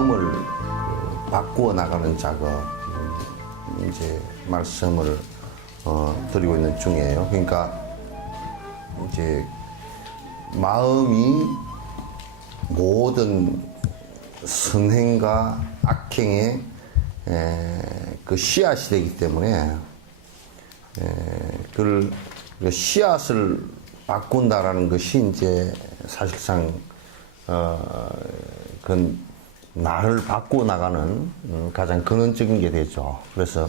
마음을 바꾸어 나가는 작업 이제 말씀을 드리고 있는 중이에요. 그러니까 이제 마음이 모든 선행과 악행의 그 씨앗이 되기 때문에 그 씨앗을 바꾼다라는 것이 이제 사실상 그 나를 바꾸어 나가는 가장 근원적인 게 되죠. 그래서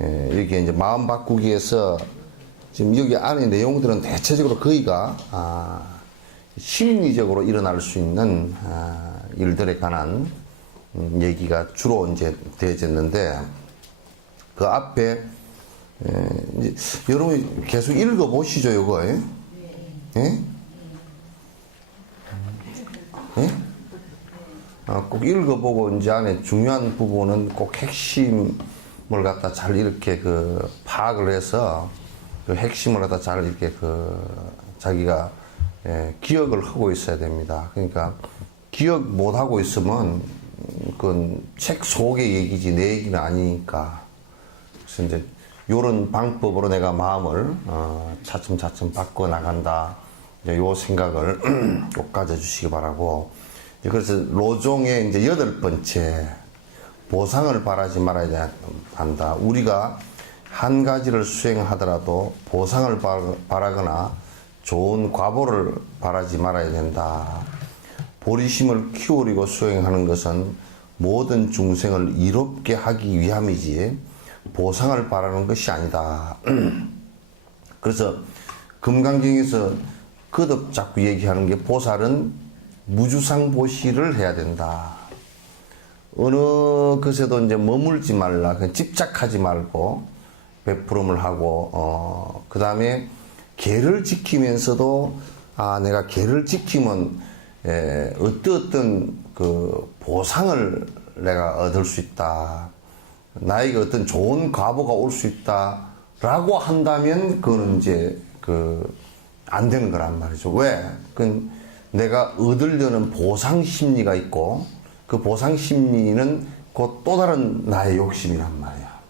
여기 이제 마음 바꾸기에서 지금 여기 안에 내용들은 대체적으로 거의가 심리적으로 일어날 수 있는 일들에 관한 얘기가 주로 이제 되어졌는데 그 앞에 이제 여러분이 계속 읽어 보시죠, 이거. 예? 예? 예? 꼭 읽어보고 이제 안에 중요한 부분은 꼭 핵심을 갖다 잘 이렇게 그 파악을 해서 그 핵심을 갖다 잘 이렇게 그 자기가 기억을 하고 있어야 됩니다. 그러니까 기억 못 하고 있으면 그건 책 속의 얘기지 내 얘기는 아니니까. 그래서 이제 요런 방법으로 내가 마음을 차츰차츰 바꿔 나간다. 이제 요 생각을 꼭 가져주시기 바라고. 그래서 로종의 이제 8번째 보상을 바라지 말아야 한다. 우리가 한 가지를 수행하더라도 보상을 바라거나 좋은 과보를 바라지 말아야 된다. 보리심을 키우리고 수행하는 것은 모든 중생을 이롭게 하기 위함이지 보상을 바라는 것이 아니다. 그래서 금강경에서 거듭 자꾸 얘기하는 게 보살은 무주상보시를 해야 된다. 어느 것에도 이제 머물지 말라. 그냥 집착하지 말고 베풀음을 하고 그 다음에 계를 지키면서도 내가 계를 지키면 어떤 그 보상을 내가 얻을 수 있다. 나에게 어떤 좋은 과보가 올 수 있다라고 한다면 그거는 이제 안 되는 거란 말이죠. 왜? 그건 내가 얻으려는 보상 심리가 있고 그 보상 심리는 곧 또 다른 나의 욕심이란 말이야.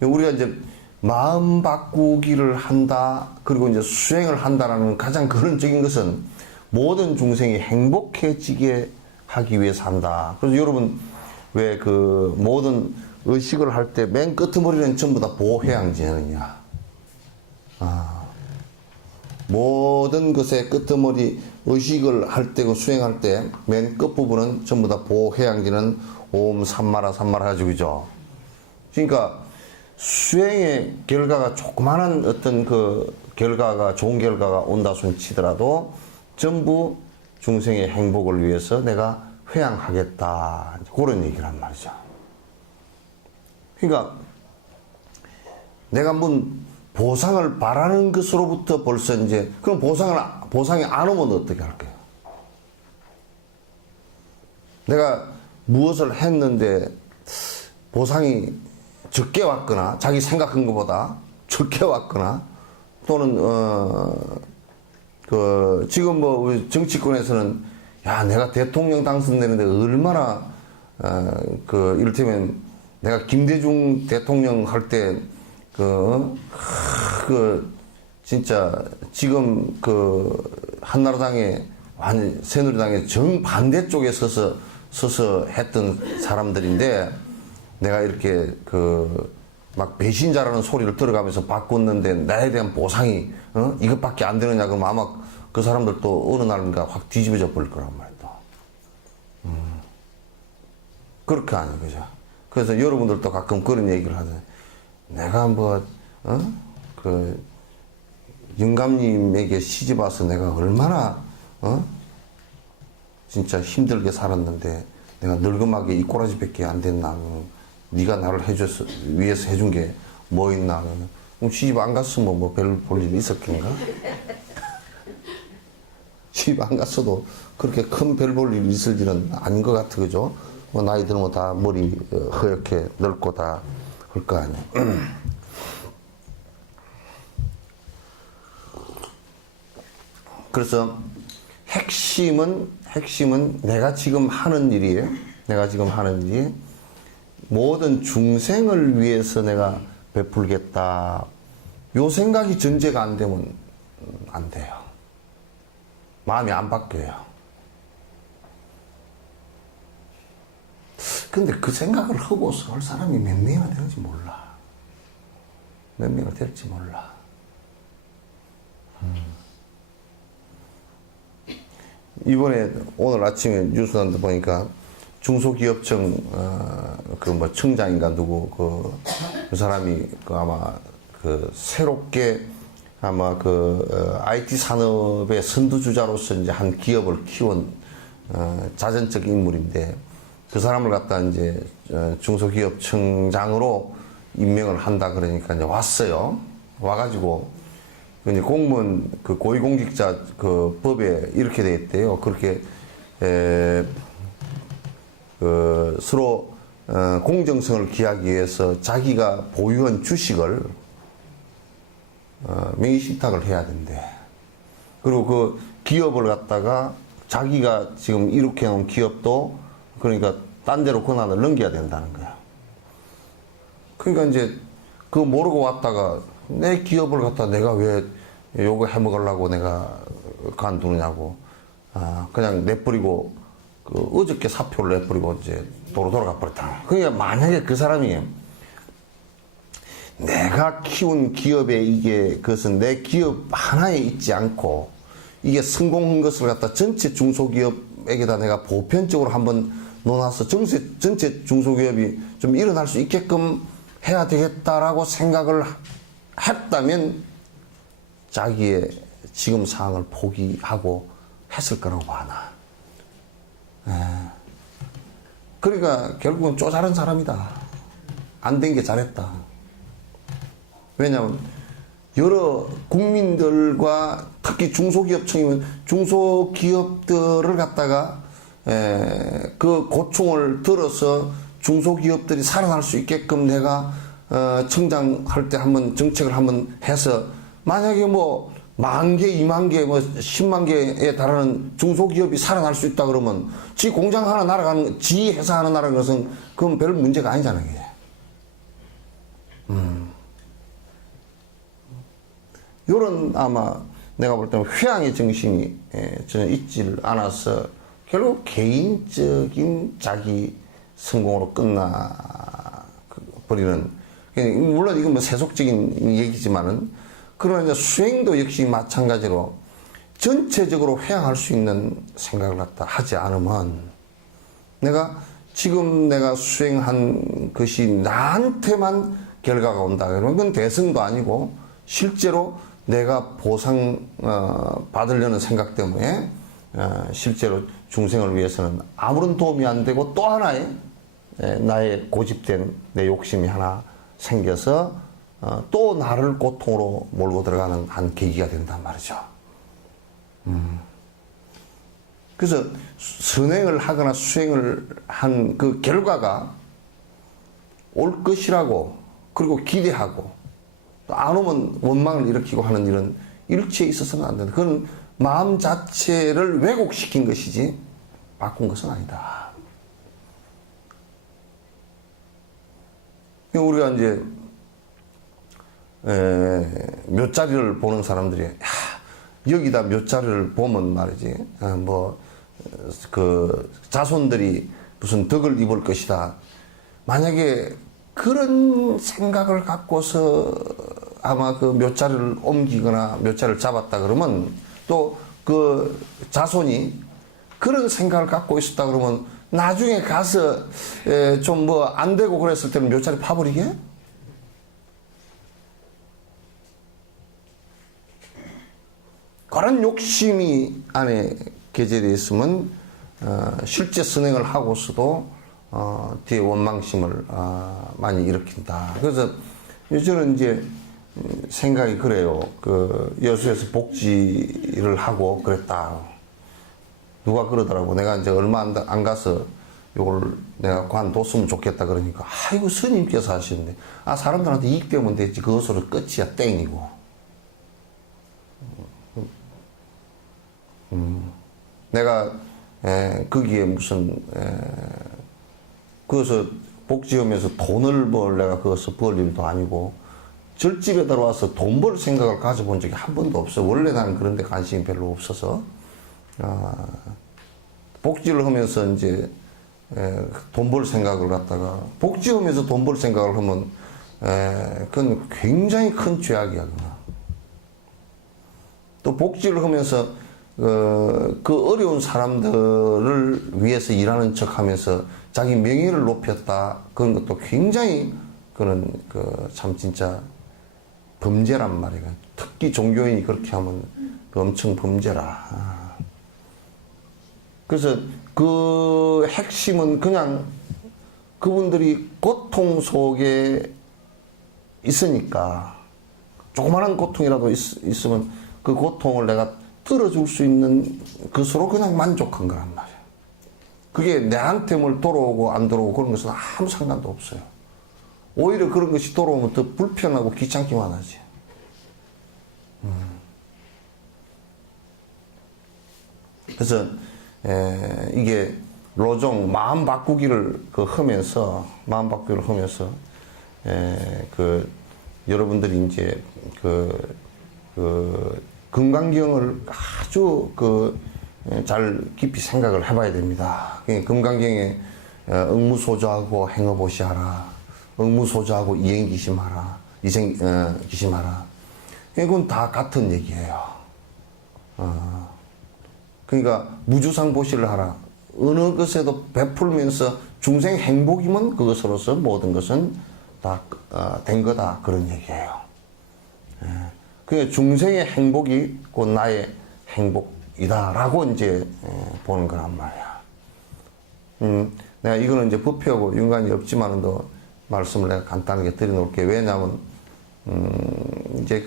우리가 이제 마음 바꾸기를 한다, 그리고 이제 수행을 한다라는 가장 근원적인 것은 모든 중생이 행복해지게 하기 위해서 한다. 그래서 여러분 왜 그 모든 의식을 할 때 맨 끄트머리는 전부 다 보해양지느냐. 모든 것의 끄트머리 의식을 할 때, 그 수행할 때 맨 끝부분은 전부 다 보해양지는 옴 삼마라 삼마라 가지고 그죠. 그러니까 수행의 결과가 조그마한 어떤 그 결과가 좋은 결과가 온다 손 치더라도 전부 중생의 행복을 위해서 내가 회양하겠다. 그런 얘기란 말이죠. 그러니까 내가 한번 보상을 바라는 것으로부터 벌써 이제 그럼 보상이 안 오면 어떻게 할까요? 내가 무엇을 했는데 보상이 적게 왔거나 자기 생각한 것보다 적게 왔거나 또는 지금 뭐 우리 정치권에서는 야 내가 대통령 당선되는데 얼마나 이를테면 내가 김대중 대통령 할 때 진짜 지금 한나라당에 새누리당에 정반대 쪽에 서서 했던 사람들인데 내가 이렇게 막 배신자라는 소리를 들어가면서 바꿨는데 나에 대한 보상이 이것밖에 안 되느냐 그러면 아마 그 사람들도 어느 날인가 확 뒤집어져 버릴 거란 말이야. 그렇게 아니에요, 그죠? 그래서 여러분들도 가끔 그런 얘기를 하잖아요. 내가 뭐 영감님에게 시집 와서 내가 얼마나 진짜 힘들게 살았는데 내가 늙음하게 이 꼬라지밖에 안 됐나? 네가 나를 위해서 해준 게 뭐 있나? 그럼 시집 안 갔으면 뭐 별 볼 일이 있었겠는가? 시집 안 갔어도 그렇게 큰 별 볼 일이 있을 일은 아닌 것 같아, 그죠? 뭐 나이 들면 다 머리 허옇게 늙고 다 할 거 아니야. 그래서 핵심은 내가 지금 하는 일이에요. 내가 지금 하는 일이 모든 중생을 위해서 내가 베풀겠다. 요 생각이 전제가 안 되면 안 돼요. 마음이 안 바뀌어요. 근데 그 생각을 하고서 할 사람이 몇 명이나 되는지 몰라. 몇 명이나 될지 몰라. 이번에 오늘 아침에 뉴스한테 보니까 중소기업청 그 뭐 청장인가 누구 그 사람이 그 아마 그 새롭게 아마 그 IT 산업의 선두주자로서 이제 한 기업을 키운 자전적 인물인데 그 사람을 갖다 이제 중소기업청장으로 임명을 한다 그러니까 이제 왔어요. 와가지고 이제 공무원 그 고위공직자 그 법에 이렇게 돼 있대요. 그렇게 그 서로 공정성을 기하기 위해서 자기가 보유한 주식을 명의신탁을 해야 된대. 그리고 그 기업을 갖다가 자기가 지금 이렇게 해놓은 기업도 그러니까 딴 데로 권한을 넘겨야 된다는 거야. 그러니까 이제 그거 모르고 왔다가 내 기업을 갖다 내가 왜 요거 해먹으려고 내가 간두느냐고. 그냥 내버리고 그 어저께 사표를 내버리고 이제 도로 돌아가 버렸다. 그러니까 만약에 그 사람이 내가 키운 기업에 이게 그것은 내 기업 하나에 있지 않고 이게 성공한 것을 갖다 전체 중소기업에게다 내가 보편적으로 한번 논아서 전체 중소기업이 좀 일어날 수 있게끔 해야 되겠다라고 생각을 했다면 자기의 지금 상황을 포기하고 했을 거라고 봐, 나. 그러니까 결국은 쪼잘한 사람이다. 안 된 게 잘했다. 왜냐하면 여러 국민들과 특히 중소기업청이면 중소기업들을 갖다가 그 고충을 들어서 중소기업들이 살아날 수 있게끔 내가 청장할 때 한번 정책을 한번 해서 만약에 뭐 10,000개, 20,000개, 뭐 10만 개에 달하는 중소기업이 살아날 수 있다 그러면 지 공장 하나 날아가는, 지 회사 하나 날아가는 것은 그건 별 문제가 아니잖아요. 이게. 요런 아마 내가 볼 때는 회항의 정신이 저는 있지를 않아서 결국 개인적인 자기 성공으로 끝나 버리는, 물론 이건 뭐 세속적인 얘기지만은 그러나 이제 수행도 역시 마찬가지로 전체적으로 회항할 수 있는 생각을 갖다 하지 않으면 내가 지금 내가 수행한 것이 나한테만 결과가 온다 그러면 그건 대승도 아니고 실제로 내가 보상 받으려는 생각 때문에 실제로 중생을 위해서는 아무런 도움이 안 되고 또 하나의 나의 고집된 내 욕심이 하나 생겨서 또 나를 고통으로 몰고 들어가는 한 계기가 된단 말이죠. 그래서 선행을 하거나 수행을 한 그 결과가 올 것이라고 그리고 기대하고 또 안 오면 원망을 일으키고 하는 일은 일체에 있어서는 안 된다. 그건 마음 자체를 왜곡시킨 것이지 바꾼 것은 아니다. 우리가 이제 묘자리를 보는 사람들이 여기다 묘자리를 보면 말이지 뭐 그 자손들이 무슨 덕을 입을 것이다. 만약에 그런 생각을 갖고서 아마 그 묘자리를 옮기거나 묘자리를 잡았다 그러면 또 그 자손이 그런 생각을 갖고 있었다 그러면 나중에 가서 좀 뭐 안 되고 그랬을 때는 묘자리 파버리게? 그런 욕심이 안에 개재되어 있으면 실제 선행을 하고서도 뒤에 원망심을 많이 일으킨다. 그래서 저는 이제 생각이 그래요. 그 여수에서 복지를 하고 그랬다. 누가 그러더라고. 내가 이제 얼마 안 가서 요걸 내가 관뒀으면 좋겠다 그러니까 아이고 스님께서 하시는데 사람들한테 이익 되면 되지 그것으로 끝이야 땡이고. 내가 거기에 그것을 복지하면서 돈을 내가 그것을 벌 일도 아니고 절집에 들어와서 돈 벌 생각을 가져본 적이 한 번도 없어. 원래 나는 그런 데 관심이 별로 없어서 복지를 하면서 이제 돈 벌 생각을 갖다가 복지하면서 돈 벌 생각을 하면 그건 굉장히 큰 죄악이야. 또 복지를 하면서 그 어려운 사람들을 위해서 일하는 척하면서 자기 명예를 높였다. 그런 것도 굉장히 그런 참 진짜 범죄란 말이야. 특히 종교인이 그렇게 하면 엄청 범죄라. 그래서 그 핵심은 그냥 그분들이 고통 속에 있으니까 조그마한 고통이라도 있으면 그 고통을 내가 들어줄 수 있는 것으로 그냥 만족한 거란 말이야. 그게 내한테 뭘 돌아오고 안 돌아오고 그런 것은 아무 상관도 없어요. 오히려 그런 것이 돌아오면 더 불편하고 귀찮기만 하지. 그래서 이게 로종 마음 바꾸기를 하면서 여러분들이 이제 금강경을 아주 잘 깊이 생각을 해봐야 됩니다. 금강경에 응무소조하고 행어보시하라, 응무소조하고 이행기심하라, 기심하라. 이건 다 같은 얘기예요. 그러니까 무주상 보시를 하라. 어느 것에도 베풀면서 중생 행복이면 그것으로서 모든 것은 다 된 거다. 그런 얘기예요. 그 중생의 행복이 곧 나의 행복이다라고 이제 보는 거란 말이야. 내가 이거는 이제 법회하고 연관이 없지만은 더 말씀을 내가 간단하게 드려놓을게. 왜냐하면 이제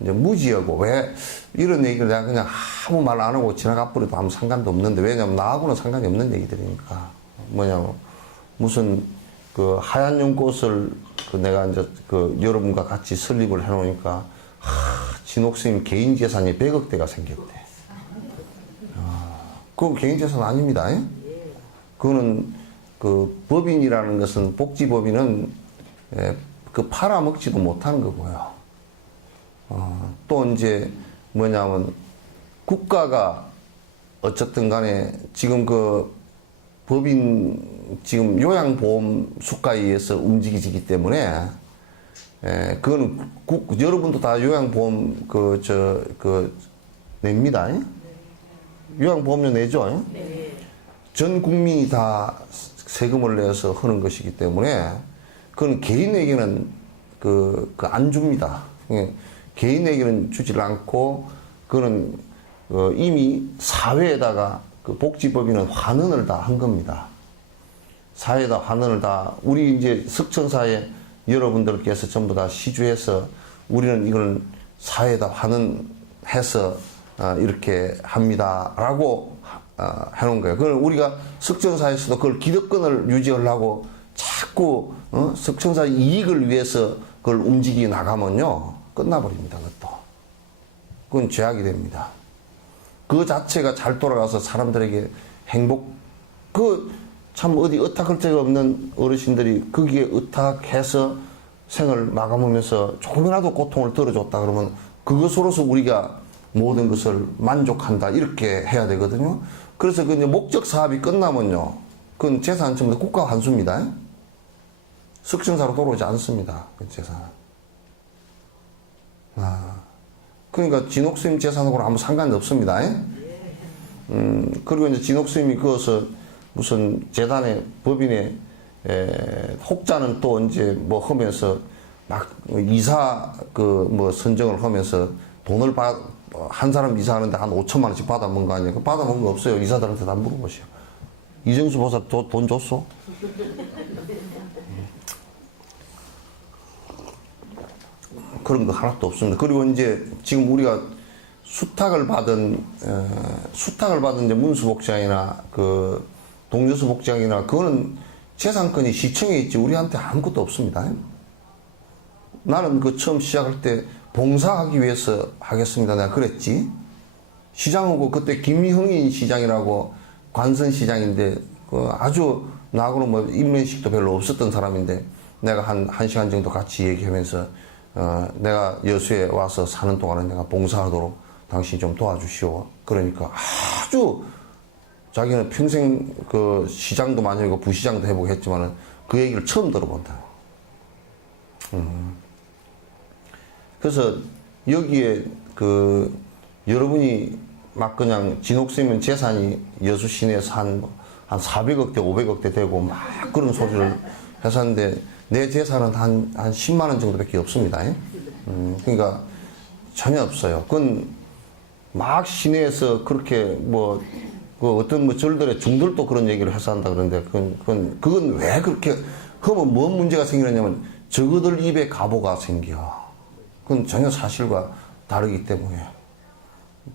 이제 무지하고 왜 이런 얘기를 내가 그냥 아무 말 안 하고 지나가 버려도 아무 상관도 없는데, 왜냐면 나하고는 상관이 없는 얘기들이니까. 뭐냐면 무슨 하얀 연꽃을 내가 이제 여러분과 같이 설립을 해놓으니까 진옥스님 개인 재산이 100억대가 생겼대. 그건 개인 재산 아닙니다. 그거는 법인이라는 것은, 복지법인은 팔아먹지도 못하는 거고요. 또 이제 뭐냐면 국가가 어쨌든 간에 지금 법인 지금 요양보험 수가에 의해서 움직이기 때문에 그건 여러분도 다 요양보험 냅니다. 요양보험료 내죠. 전 국민이 다 세금을 내서 하는 것이기 때문에 그건 개인에게는 안 줍니다. 개인에게는 주질 않고 그거는 이미 사회에다가 복지법인은 환원을 다 한 겁니다. 사회에다 환원을 다, 우리 이제 석천사에 여러분들께서 전부 다 시주해서 우리는 이걸 사회에다 환원해서 이렇게 합니다라고 해놓은 거예요. 그걸 우리가 석천사에서도 그걸 기득권을 유지하려고 자꾸 석천사 이익을 위해서 그걸 움직이 나가면요 끝나버립니다. 그것도 그건 죄악이 됩니다. 그 자체가 잘 돌아가서 사람들에게 행복, 참 어디 의탁할 데가 없는 어르신들이 거기에 의탁해서 생을 마감하면서 조금이라도 고통을 덜어줬다 그러면 그것으로서 우리가 모든 것을 만족한다 이렇게 해야 되거든요. 그래서 그 이제 목적 사업이 끝나면요, 그건 재산 전부 다 국가 환수입니다. 석천사로 돌아오지 않습니다. 그 재산은. 그러니까 진옥스님 재산하고는 아무 상관이 없습니다. 그리고 이제 진옥스님이 그것을 무슨 재단의 법인의 혹자는 또 이제 뭐 하면서 막 이사 선정을 하면서 돈을 한 사람 이사하는데 한 5천만 원씩 받아먹은 거 아니에요? 받아먹은 거 없어요. 이사들한테 다 물어보시오. 이정수 보사 돈 줬어? 그런 거 하나도 없습니다. 그리고 이제 지금 우리가 수탁을 받은 이제 문수복장이나 동료수복장이나 그거는 재산권이 시청에 있지 우리한테 아무것도 없습니다. 나는 처음 시작할 때 봉사하기 위해서 하겠습니다. 내가 그랬지. 시장하고 그때 김형인 시장이라고 관선 시장인데 그 아주 나하고는 뭐 인면식도 별로 없었던 사람인데 내가 한 시간 정도 같이 얘기하면서 내가 여수에 와서 사는 동안에 내가 봉사하도록 당신이 좀 도와주시오. 그러니까 아주 자기는 평생 그 시장도 많이 하고 부시장도 해보고 했지만은 그 얘기를 처음 들어본다. 그래서 여기에 그 여러분이 막 그냥 진옥쌤은 재산이 여수 시내에서 한 400억대, 500억대 되고 막 그런 소리를 했었는데 내 재산은 한 10만 원 정도밖에 없습니다. 그러니까 전혀 없어요. 그건 막 시내에서 그렇게 뭐 그 어떤 뭐 절들의 중들도 그런 얘기를 해서 한다 그러는데 그건 왜 그렇게 하면 뭔 문제가 생기느냐면 저그들 입에 가보가 생겨. 그건 전혀 사실과 다르기 때문에.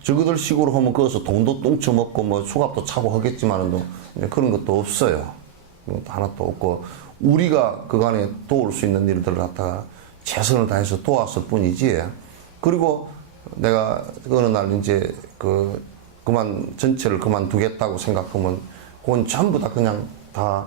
저그들 식으로 하면 거기서 돈도 똥쳐먹고 뭐 수갑도 차고 하겠지만은 그런 것도 없어요. 하나도 없고 우리가 그간에 도울 수 있는 일들을 갖다가 최선을 다해서 도왔을 뿐이지. 그리고 내가 어느 날 이제 전체를 그만두겠다고 생각하면 그건 전부 다 그냥 다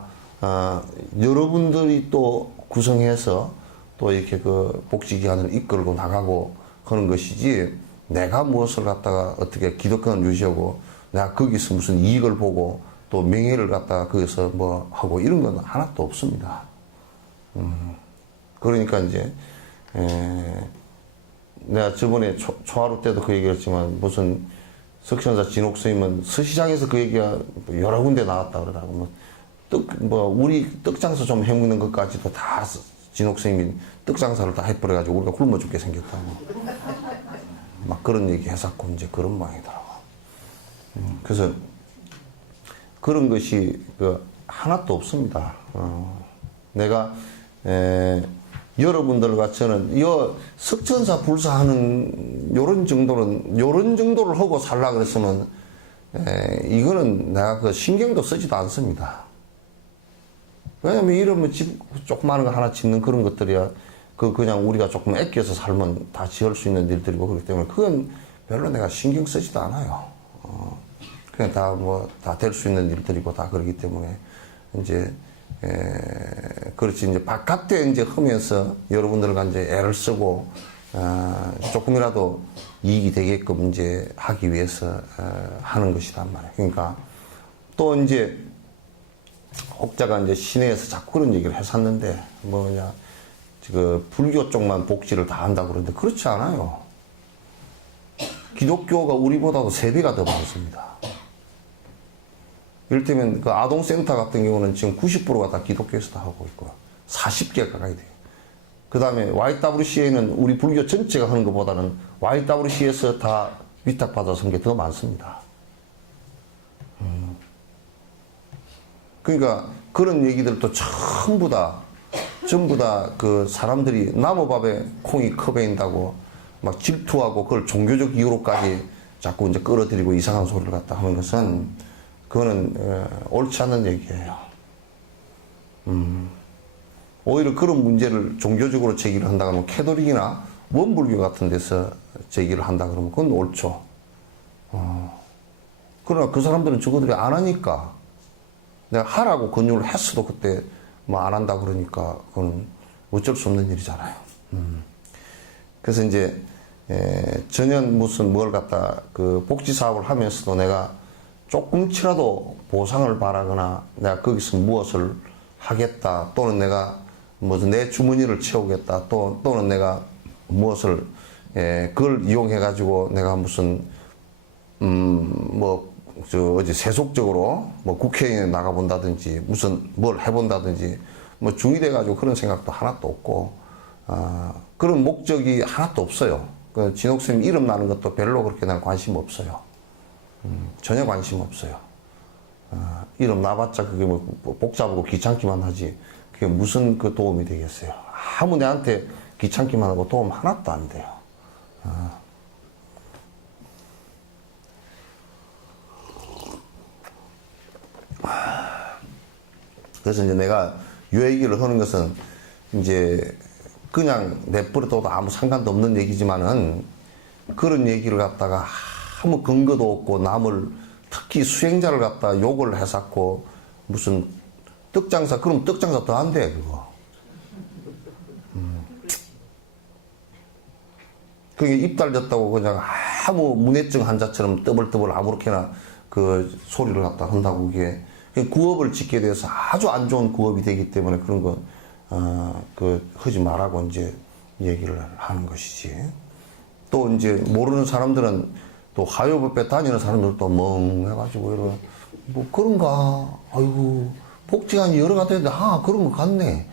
여러분들이 또 구성해서 또 이렇게 그 복지기관을 이끌고 나가고 하는 것이지 내가 무엇을 갖다가 어떻게 기득권을 유지하고 내가 거기서 무슨 이익을 보고 또 명예를 갖다가 거기서 뭐 하고 이런 건 하나도 없습니다. 그러니까 이제 내가 저번에 초하루 때도 그 얘기를 했지만 무슨 석천사 진옥스님은 서시장에서 그 얘기가 여러 군데 나왔다 그러더라고. 우리 떡장사 좀 해먹는 것까지도 다 진옥스님이 떡장사를 다 해버려가지고 우리가 굶어 죽게 생겼다고. 막 그런 얘기 해갖고 이제 그런 모양이더라고. 그래서 그런 것이 하나도 없습니다. 내가 여러분들과 저는 석천사 불사하는 요런 정도를 하고 살라 그랬으면 이거는 내가 그 신경도 쓰지도 않습니다. 왜냐면 이러면 집 조그마한 거 하나 짓는 그런 것들이야 그냥 우리가 조금 아껴서 살면 다 지을 수 있는 일들이고 그렇기 때문에 그건 별로 내가 신경 쓰지도 않아요. 그냥 다 될 수 있는 일들이고 다 그렇기 때문에 이제 그렇지 이제 바깥에 이제 하면서 여러분들과 이제 애를 쓰고 조금이라도 이익이 되게끔 이제 하기 위해서 하는 것이란 말이에요. 그러니까 또 이제 혹자가 이제 시내에서 자꾸 그런 얘기를 했었는데 뭐냐 불교 쪽만 복지를 다 한다고 그러는데 그렇지 않아요. 기독교가 우리보다도 3배가 더 많습니다. 이를테면 그 아동센터 같은 경우는 지금 90%가 다 기독교에서 다 하고 있고 40개 가까이 돼요. 그 다음에 YWCA는 우리 불교 전체가 하는 것보다는 YWCA에서 다 위탁받아서 한 게 더 많습니다. 그러니까 그런 얘기들도 전부 다 그 사람들이 나무밥에 콩이 커 베인다고 막 질투하고 그걸 종교적 이유로까지 자꾸 이제 끌어들이고 이상한 소리를 갖다 하는 것은 그거는 옳지 않는 얘기예요. 오히려 그런 문제를 종교적으로 제기를 한다 그러면 캐톨릭이나 원불교 같은 데서 제기를 한다 그러면 그건 옳죠. 그러나 그 사람들은 저거들이 안 하니까 내가 하라고 권유를 했어도 그때 뭐 안 한다 그러니까 그건 어쩔 수 없는 일이잖아요. 그래서 이제 전혀 무슨 뭘 갖다 그 복지 사업을 하면서도 내가 조금치라도 보상을 바라거나 내가 거기서 무엇을 하겠다 또는 내가 무슨 내 주머니를 채우겠다 또는 내가 무엇을 그걸 이용해 가지고 내가 무슨 어디 세속적으로 뭐 국회의원에 나가본다든지 무슨 뭘 해본다든지 뭐 중이 돼가지고 그런 생각도 하나도 없고 그런 목적이 하나도 없어요. 그 진옥스님 이름 나는 것도 별로 그렇게 난 관심 없어요. 전혀 관심 없어요. 이름 나봤자 그게 뭐 복잡하고 귀찮기만 하지 그게 무슨 그 도움이 되겠어요. 아무 내한테 귀찮기만 하고 도움 하나도 안 돼요. 그래서 이제 내가 이 얘기를 하는 것은 이제 그냥 내버려둬도 아무 상관도 없는 얘기지만은 그런 얘기를 갖다가 아무 근거도 없고 남을 특히 수행자를 갖다 욕을 해쌌고 무슨 떡장사 그럼 떡장사 더 안 돼 그거. 그게 입달렸다고 그냥 아무 문해증 환자처럼 떠벌떠벌 아무렇게나 그 소리를 갖다 한다고 그게 구업을 짓게 돼서 아주 안 좋은 구업이 되기 때문에 그런 거 하지 말라고 이제 얘기를 하는 것이지. 또 이제 모르는 사람들은 또 화요법에 다니는 사람들도 멍해가지고 이러 뭐 그런가 아이고 복지관이 여러 가지 있는데 그런 거 같네.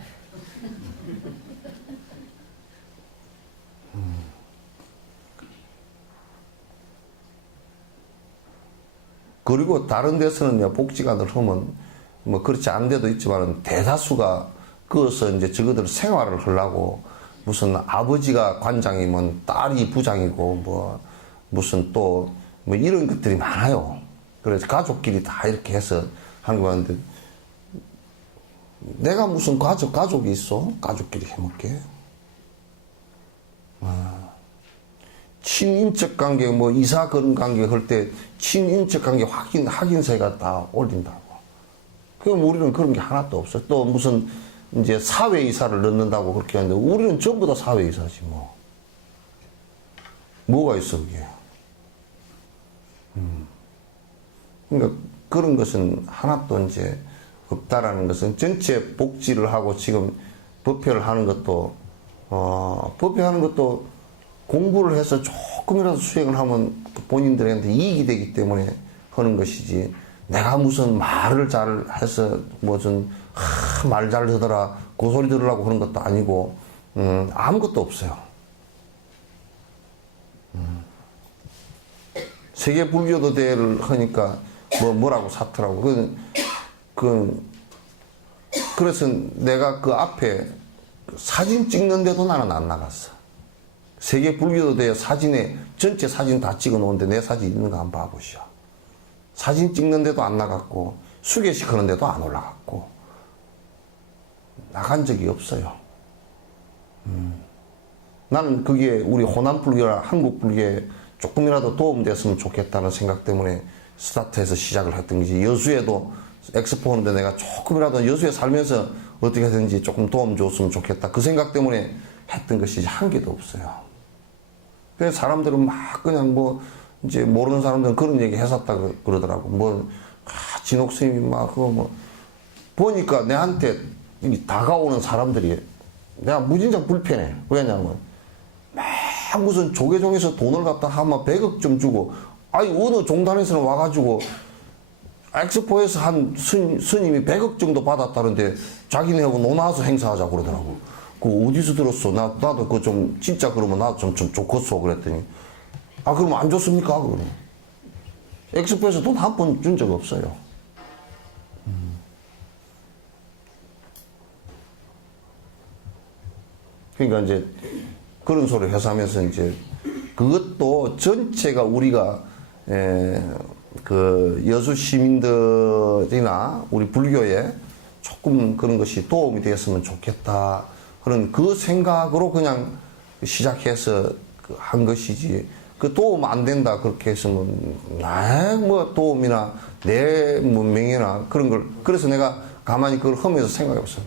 그리고 다른 데서는 복지관을 하면 뭐 그렇지 않은 데도 있지만 대다수가 그어서 이제 저거들 생활을 하려고 무슨 아버지가 관장이면 딸이 부장이고 뭐 무슨 또 뭐 이런 것들이 많아요. 그래서 가족끼리 다 이렇게 해서 하는 거 같은데 내가 무슨 가족이 있어? 가족끼리 해먹게. 친인척 관계, 뭐 이사 그런 관계 할 때 친인척 관계 확인서가 다 올린다고. 그럼 우리는 그런 게 하나도 없어. 또 무슨 이제 사회이사를 넣는다고 그렇게 하는데 우리는 전부 다 사회이사지 뭐. 뭐가 있어 그게. 그러니까 그런 것은 하나도 이제 없다라는 것은 전체 복지를 하고 지금 법회를 하는 것도 법회하는 것도 공부를 해서 조금이라도 수행을 하면 본인들한테 이익이 되기 때문에 하는 것이지 내가 무슨 말을 잘 해서 무슨 말 잘 하더라 그 소리 들으려고 하는 것도 아니고 아무것도 없어요. 세계 불교도 대회를 하니까 뭐라고 사더라고. 그래서 내가 그 앞에 사진 찍는데도 나는 안 나갔어. 세계 불교도 대회 사진에 전체 사진 다 찍어 놓은데 내 사진 있는 거 한번 봐보시오. 사진 찍는데도 안 나갔고 수계식 하는데도 안 올라갔고 나간 적이 없어요. 나는 그게 우리 호남 불교나 한국 불교에 조금이라도 도움됐으면 좋겠다는 생각 때문에 스타트해서 시작을 했던 거지. 여수에도 엑스포 하는데 내가 조금이라도 여수에 살면서 어떻게 하든지 조금 도움 줬으면 좋겠다. 그 생각 때문에 했던 것이 한 개도 없어요. 그래서 사람들은 막 그냥 뭐 이제 모르는 사람들은 그런 얘기 했었다 그러더라고. 뭐 진옥 스님이 막 그거 뭐 보니까 내한테 다가오는 사람들이 내가 무진장 불편해. 왜냐면 막 무슨 조계종에서 돈을 갖다 하면 100억 좀 주고 아니 어느 종단에서는 와가지고 엑스포에서 한 스님이 100억 정도 받았다는데 자기네하고 논아서 행사하자고 그러더라고. 그 어디서 들었어? 나도 그 좀 진짜 그러면 나도 좀 좋겠어 그랬더니 그럼 안 좋습니까? 그러면 엑스포에서 돈 한 번 준 적 없어요. 그러니까 이제 그런 소리 해서하면서 이제 그것도 전체가 우리가 그 여수 시민들이나 우리 불교에 조금 그런 것이 도움이 되었으면 좋겠다. 그런 그 생각으로 그냥 시작해서 한 것이지. 그 도움 안 된다 그렇게 했으면 나의 뭐 도움이나 내 뭐 명예나 그런 걸 그래서 내가 가만히 그걸 하면서 생각해봤어.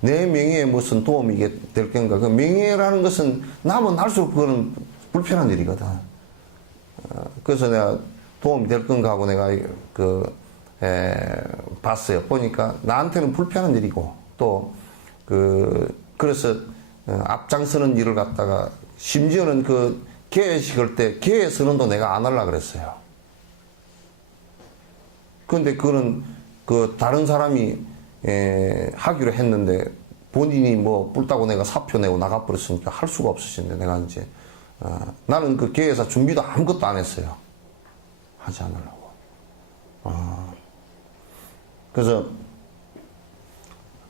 내 명예에 무슨 도움이 될 건가. 그 명예라는 것은 남은 할수록 그거는 불편한 일이거든. 그래서 내가 도움이 될 건가 하고 내가 봤어요. 보니까 나한테는 불편한 일이고 또 그래서 앞장서는 일을 갖다가 심지어는 그 개회식 할 때 개회 선언도 내가 안 하려고 그랬어요. 그런데 그거는 그 다른 사람이 하기로 했는데 본인이 뭐 뿔따고 내가 사표 내고 나가버렸으니까 할 수가 없으신데 내가 이제 나는 그 개회사 준비도 아무것도 안 했어요. 하지 않으려고. 그래서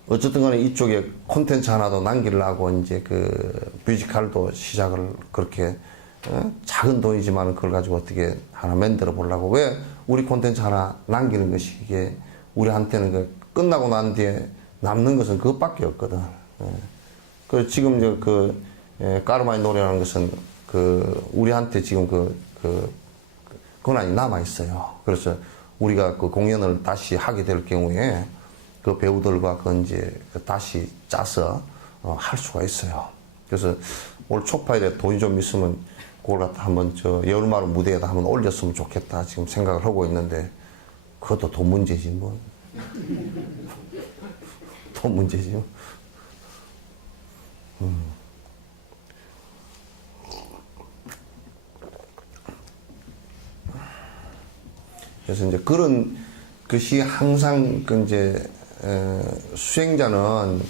어쨌든 간에 이쪽에 콘텐츠 하나도 남기려고 이제 그 뮤지컬도 시작을 그렇게 작은 돈이지만 그걸 가지고 어떻게 하나 만들어 보려고. 왜 우리 콘텐츠 하나 남기는 것이 이게 우리한테는 그 끝나고 난 뒤에 남는 것은 그것밖에 없거든. 그래서 지금 까르마의 노래라는 것은 우리한테 지금 권한이 남아 있어요. 그래서 우리가 그 공연을 다시 하게 될 경우에 그 배우들과 그 이제 다시 짜서 할 수가 있어요. 그래서 올 초파일에 돈이 좀 있으면 그걸 갖다 한번 저 여름마루 무대에다 한번 올렸으면 좋겠다 지금 생각을 하고 있는데 그것도 돈 문제지 뭐. 돈 문제지 뭐. 그래서 이제 그런 것이 항상 그 이제 수행자는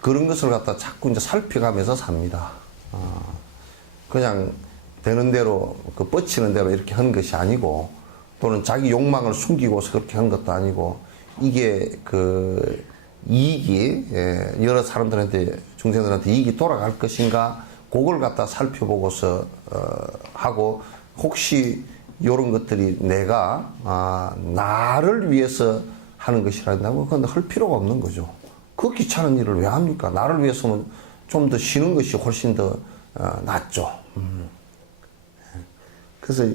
그런 것을 갖다 자꾸 이제 살펴가면서 삽니다. 그냥 되는 대로 그 뻗치는 대로 이렇게 한 것이 아니고 또는 자기 욕망을 숨기고서 그렇게 한 것도 아니고 이게 그 이익이 여러 사람들한테 중생들한테 이익이 돌아갈 것인가 그걸 갖다 살펴보고서 하고 혹시 이런 것들이 내가 나를 위해서 하는 것이라고 그건 할 필요가 없는 거죠. 그 귀찮은 일을 왜 합니까? 나를 위해서는 좀 더 쉬는 것이 훨씬 더 낫죠. 그래서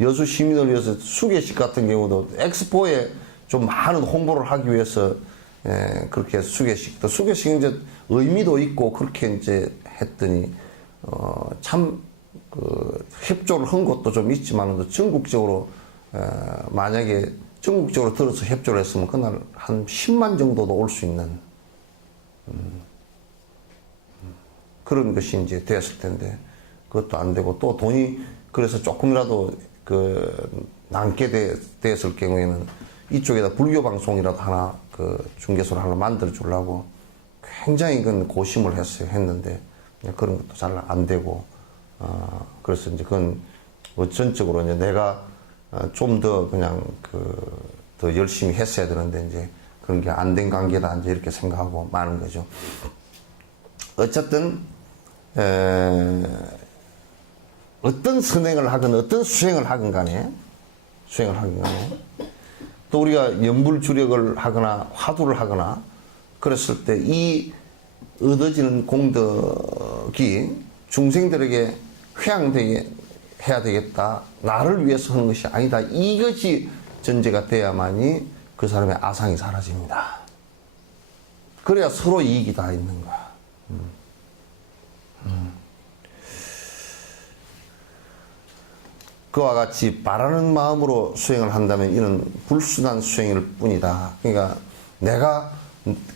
여수 시민을 위해서 수계식 같은 경우도 엑스포에 좀 많은 홍보를 하기 위해서 그렇게 수계식 이제 의미도 있고 그렇게 이제 했더니 참 그 협조를 한 것도 좀 있지만 전국적으로 만약에 전국적으로 들어서 협조를 했으면 그날 한 10만 정도도 올 수 있는 그런 것이 이제 되었을 텐데 그것도 안 되고 또 돈이 그래서 조금이라도 그 남게 되었을 경우에는 이쪽에다 불교 방송이라도 하나 그 중개소를 하나 만들어 주려고 굉장히 그건 고심을 했는데 그런 것도 잘 안 되고 그래서 이제 그건 전적으로 이제 내가 좀 더 그냥 더 열심히 했어야 되는데 이제 그런 게 안 된 관계다 이제 이렇게 생각하고 마는 거죠. 어쨌든 어떤 선행을 하건 어떤 수행을 하건 간에 또 우리가 염불주력을 하거나 화두를 하거나 그랬을 때 이 얻어지는 공덕이 중생들에게 회양되게 해야 되겠다. 나를 위해서 하는 것이 아니다. 이것이 전제가 돼야만이 그 사람의 아상이 사라집니다. 그래야 서로 이익이 다 있는 거야. 그와 같이 바라는 마음으로 수행을 한다면 이는 불순한 수행일 뿐이다. 그러니까 내가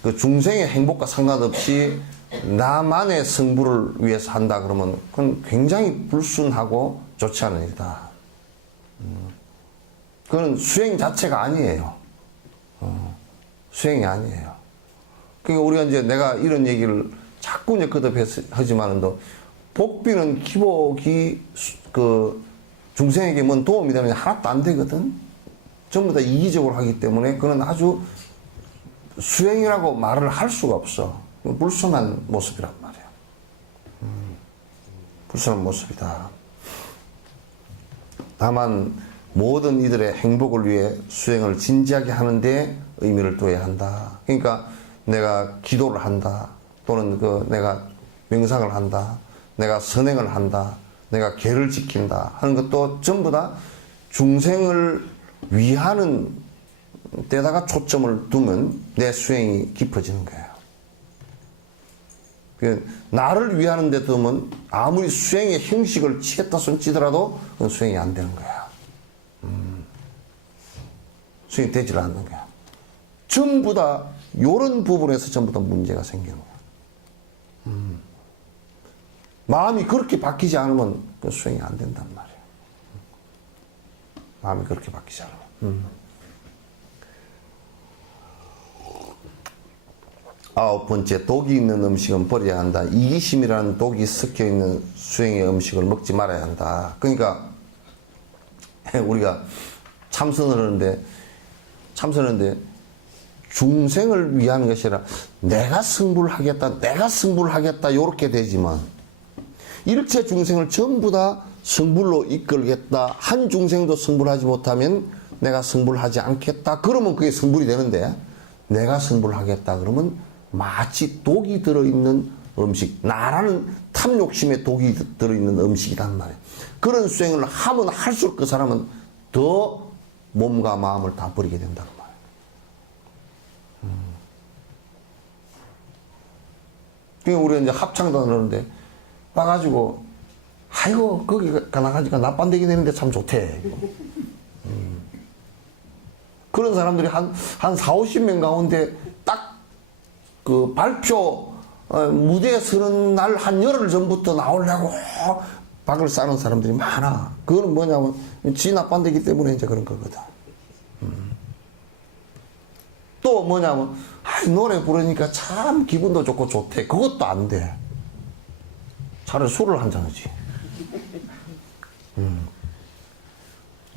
그 중생의 행복과 상관없이 나만의 성부를 위해서 한다 그러면 그건 굉장히 불순하고 좋지 않은 일이다. 그건 수행 자체가 아니에요. 수행이 아니에요. 그러니까 우리가 이제 내가 이런 얘기를 자꾸 이제 거듭하지만도 복비는 기복이 그 중생에게 뭔 도움이 되면 하나도 안 되거든. 전부 다 이기적으로 하기 때문에 그건 아주 수행이라고 말을 할 수가 없어. 불순한 모습이란 말이야. 불순한 모습이다. 다만 모든 이들의 행복을 위해 수행을 진지하게 하는데 의미를 둬야 한다. 그러니까 내가 기도를 한다. 또는 내가 명상을 한다. 내가 선행을 한다. 내가 계를 지킨다. 하는 것도 전부 다 중생을 위하는 데다가 초점을 두면 내 수행이 깊어지는 거예요. 나를 위하는 데 두면 아무리 수행의 형식을 치겠다 손치더라도 그건 수행이 안 되는 거야. 수행이 되질 않는 거야. 전부 다 이런 부분에서 전부 다 문제가 생기는 거야. 마음이 그렇게 바뀌지 않으면 그 수행이 안 된단 말이에요. 마음이 그렇게 바뀌지 않으면. 9번째, 독이 있는 음식은 버려야 한다. 이기심이라는 독이 섞여 있는 수행의 음식을 먹지 말아야 한다. 그러니까 우리가 참선을 하는데 중생을 위한 것이 아니라 내가 승부를 하겠다 요렇게 되지만 일체 중생을 전부 다 성불로 이끌겠다. 한 중생도 성불을 하지 못하면 내가 성불을 하지 않겠다. 그러면 그게 성불이 되는데 내가 성불을 하겠다 그러면 마치 독이 들어있는 음식, 나라는 탐욕심에 독이 들어있는 음식이란 말이에요. 그런 수행을 하면 할수록 그 사람은 더 몸과 마음을 다 버리게 된다는 말이에요. 그러니까 우리가 이제 합창단을 하는데 와가지고 아이고 거기 가나가니까 나빤대기 되는데 참 좋대. 그런 사람들이 한 40-50명 가운데 딱 그 발표 무대에 서는 날 한 열흘 전부터 나오려고 박을 싸는 사람들이 많아. 그거는 뭐냐면 지 나빤대기 때문에 이제 그런 거거든. 또 뭐냐면 노래 부르니까 참 기분도 좋고 좋대. 그것도 안 돼. 차라리 술을 한 잔하지.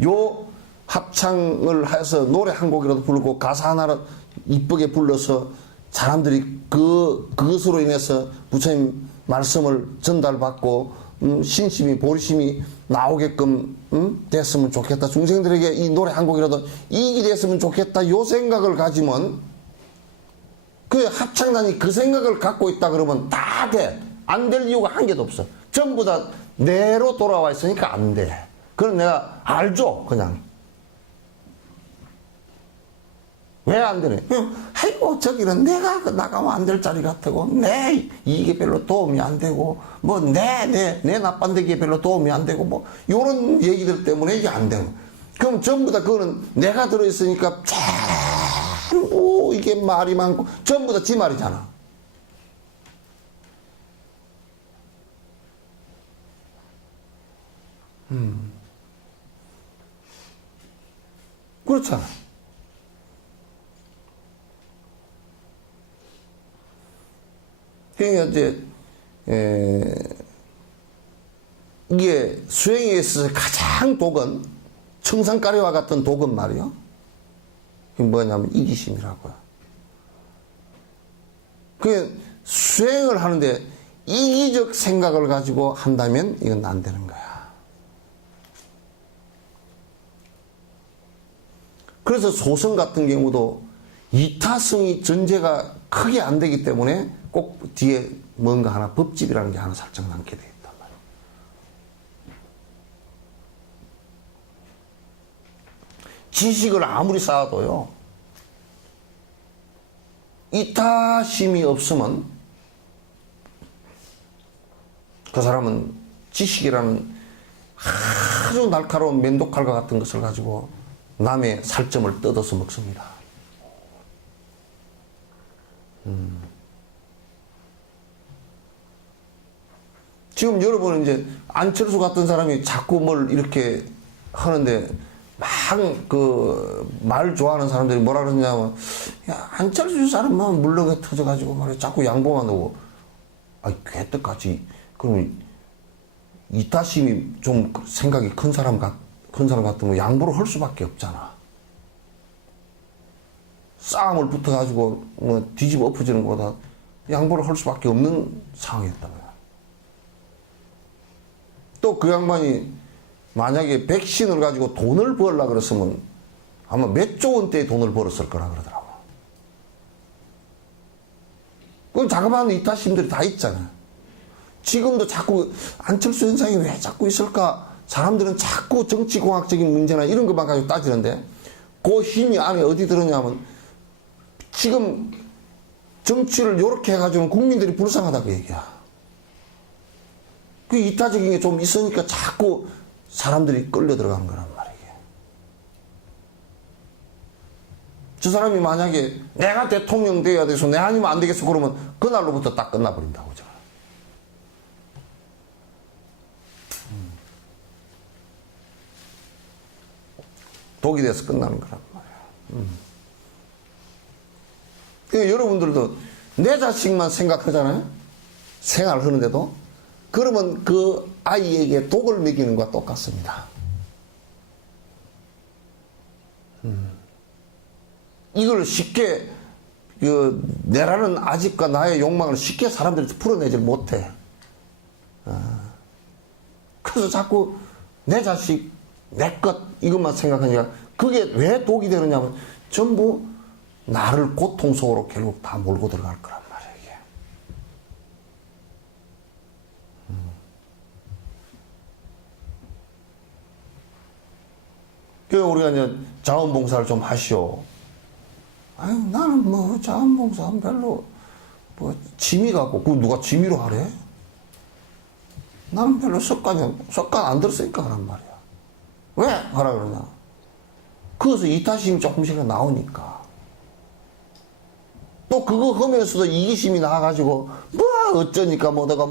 요 합창을 해서 노래 한 곡이라도 부르고 가사 하나를 이쁘게 불러서 사람들이 그것으로 인해서 부처님 말씀을 전달받고 신심이 보리심이 나오게끔 됐으면 좋겠다. 중생들에게 이 노래 한 곡이라도 이익이 됐으면 좋겠다. 요 생각을 가지면 그 합창단이 그 생각을 갖고 있다 그러면 다 돼. 안 될 이유가 한 개도 없어. 전부 다 내로 돌아와 있으니까 안 돼. 그럼 내가 알죠. 그냥. 왜 안 되네? 아이고 저기는 내가 나가면 안 될 자리 같고 내 이게 별로 도움이 안 되고 뭐 내 나빤데기에 별로 도움이 안 되고 뭐 요런 얘기들 때문에 이게 안 되고 그럼 전부 다 그거는 내가 들어있으니까 전부 이게 말이 많고 전부 다 지 말이잖아. 그렇잖아. 그러니까 이제 이게 수행에 있어서 가장 독은 청산가리와 같은 독은 말이요. 그게 뭐냐면 이기심이라고요. 그 수행을 하는데 이기적 생각을 가지고 한다면 이건 안 되는 거야. 그래서 소성 같은 경우도 이타성이 전제가 크게 안 되기 때문에 꼭 뒤에 뭔가 하나 법집이라는 게 하나 살짝 남게 돼 있단 말이에요. 지식을 아무리 쌓아도요, 이타심이 없으면 그 사람은 지식이라는 아주 날카로운 면도칼과 같은 것을 가지고 남의 살점을 뜯어서 먹습니다. 지금 여러분은 이제 안철수 같은 사람이 자꾸 뭘 이렇게 하는데 막 그 말 좋아하는 사람들이 뭐라 그러냐면 야 안철수 사람만 물렁에 터져가지고 말이야 자꾸 양보만 하고 아이 괴떡같이 그러면 이타심이 좀 생각이 큰 사람 같으면 양보를 할 수밖에 없잖아. 싸움을 붙어가지고 뭐 뒤집어 엎어지는 것보다 양보를 할 수밖에 없는 상황이었단 말이야. 또 그 양반이 만약에 백신을 가지고 돈을 벌려고 그랬으면 아마 몇 조 원대의 돈을 벌었을 거라 그러더라고. 그건 자그마한 이타심들이 다 있잖아. 지금도 자꾸 안철수 현상이 왜 자꾸 있을까? 사람들은 자꾸 정치공학적인 문제나 이런 것만 가지고 따지는데 그 힘이 안에 어디 들었냐면 지금 정치를 이렇게 해가지고 국민들이 불쌍하다고 얘기야. 그 이타적인 게 좀 있으니까 자꾸 사람들이 끌려 들어가는 거란 말이에요. 저 사람이 만약에 내가 대통령 돼야 돼서 내 아니면 안 되겠어 그러면 그날로부터 딱 끝나버린다고. 독이 돼서 끝나는 거란 말이야. 그러니까 여러분들도 내 자식만 생각하잖아요. 생활하는데도. 그러면 그 아이에게 독을 먹이는 것과 똑같습니다. 이걸 쉽게 내라는 아집과 나의 욕망을 쉽게 사람들이 풀어내지 못해. 그래서 자꾸 내 자식 내 것 이것만 생각하니까 그게 왜 독이 되느냐면 전부 나를 고통 속으로 결국 다 몰고 들어갈 거란 말이에요. 이게. 그 우리가 이제 자원봉사를 좀 하시오. 아유, 나는 뭐 자원봉사는 별로 뭐 취미가 없고, 그 누가 취미로 하래? 나는 별로 습관 안 들었으니까 하란 말이야. 왜 하라 그러냐? 그래서 이타심이 조금씩 나오니까. 또 그거 하면서도 이기심이 나와가지고 뭐 어쩌니까 못하고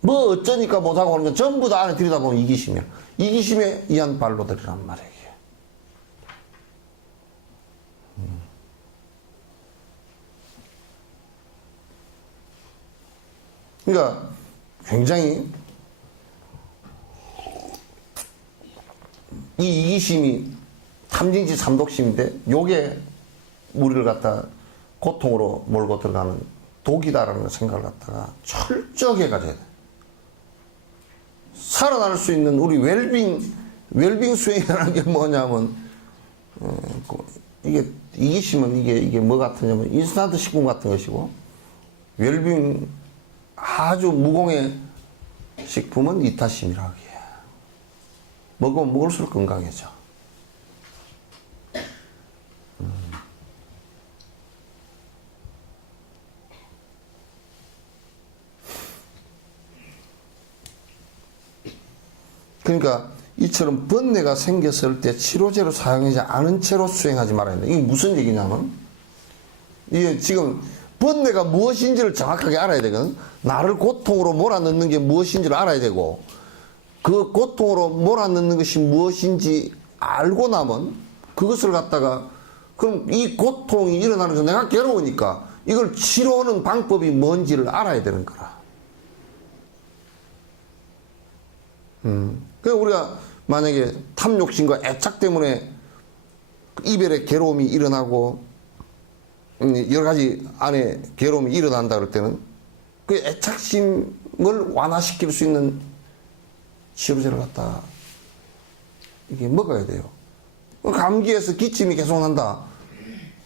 뭐 어쩌니까 못하고 하는 건 전부 다 안에 들여다보면 이기심이야. 이기심에 의한 발로들이란 말이야. 이게. 그러니까 굉장히 이 이기심이 탐진치 삼독심인데 요게 우리를 갖다 고통으로 몰고 들어가는 독이다라는 생각을 갖다가 철저하게 가져야 돼. 살아날 수 있는 우리 웰빙 수행이라는 게 뭐냐면, 이게, 이기심은 이게 뭐 같으냐면, 인스턴트 식품 같은 것이고, 웰빙 아주 무공의 식품은 이타심이라고 해. 먹으면 먹을수록 건강해져. 그러니까 이처럼 번뇌가 생겼을 때 치료제로 사용하지 않은 채로 수행하지 말아야 된다. 이게 무슨 얘기냐면, 이게 지금 번뇌가 무엇인지를 정확하게 알아야 되거든. 나를 고통으로 몰아넣는 게 무엇인지를 알아야 되고, 그 고통으로 몰아넣는 것이 무엇인지 알고 나면 그것을 갖다가, 그럼 이 고통이 일어나는 거 내가 괴로우니까 이걸 치료하는 방법이 뭔지를 알아야 되는 거라. 그러니까 우리가 만약에 탐욕심과 애착 때문에 이별의 괴로움이 일어나고 여러 가지 안에 괴로움이 일어난다 그럴 때는 그 애착심을 완화시킬 수 있는 치료제를 갖다 이게 먹어야 돼요. 감기에서 기침이 계속 난다.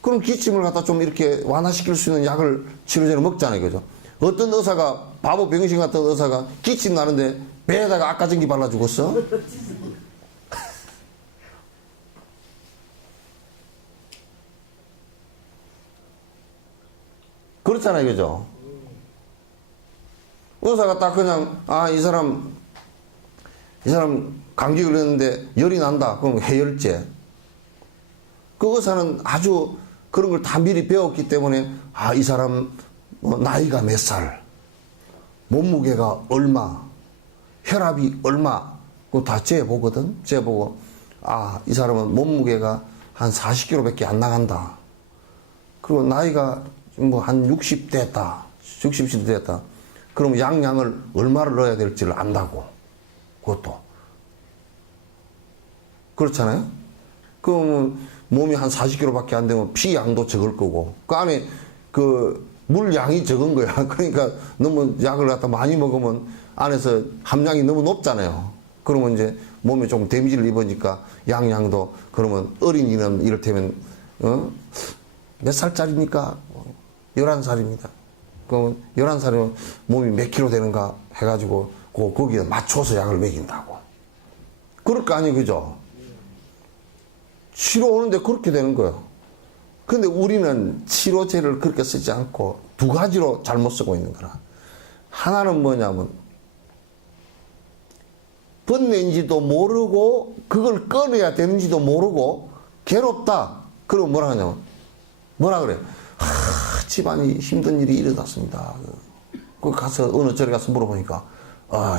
그럼 기침을 갖다 좀 이렇게 완화시킬 수 있는 약을 치료제를 먹잖아요. 그죠? 어떤 의사가, 바보 병신 같은 의사가 기침 나는데 배에다가 악가전기 발라 죽었어? 그렇잖아요. 그죠? 의사가 딱 그냥, 이 사람 감기 걸렸는데 열이 난다. 그럼 해열제. 그 의사는 아주 그런 걸 다 미리 배웠기 때문에, 이 사람 나이가 몇 살, 몸무게가 얼마, 혈압이 얼마, 그거 다 재보거든. 재보고, 이 사람은 몸무게가 한 40kg밖에 안 나간다. 그리고 나이가 뭐 한 60 됐다. 60세 됐다. 그럼 양을 얼마를 넣어야 될지를 안다고. 그것도. 그렇잖아요? 그러면 몸이 한 40kg밖에 안 되면 피 양도 적을 거고, 그 안에 그 물량이 적은 거야. 그러니까 너무 약을 갖다 많이 먹으면 안에서 함량이 너무 높잖아요. 그러면 이제 몸에 조금 데미지를 입으니까 양도, 그러면 어린이는 이를테면, 몇 살짜리니까? 11살입니다. 그러면 11살이면 몸이 몇 킬로 되는가 해가지고, 거기에 맞춰서 약을 먹인다고. 그럴 거 아니에요. 그죠? 치료 오는데 그렇게 되는 거예요. 근데 우리는 치료제를 그렇게 쓰지 않고 두 가지로 잘못 쓰고 있는 거라. 하나는 뭐냐면, 번뇌인지도 모르고 그걸 꺼내야 되는지도 모르고 괴롭다. 그러면 뭐라 하냐면, 뭐라 그래? 집안이 힘든 일이 일어났습니다. 그 가서 어느 절에 가서 물어보니까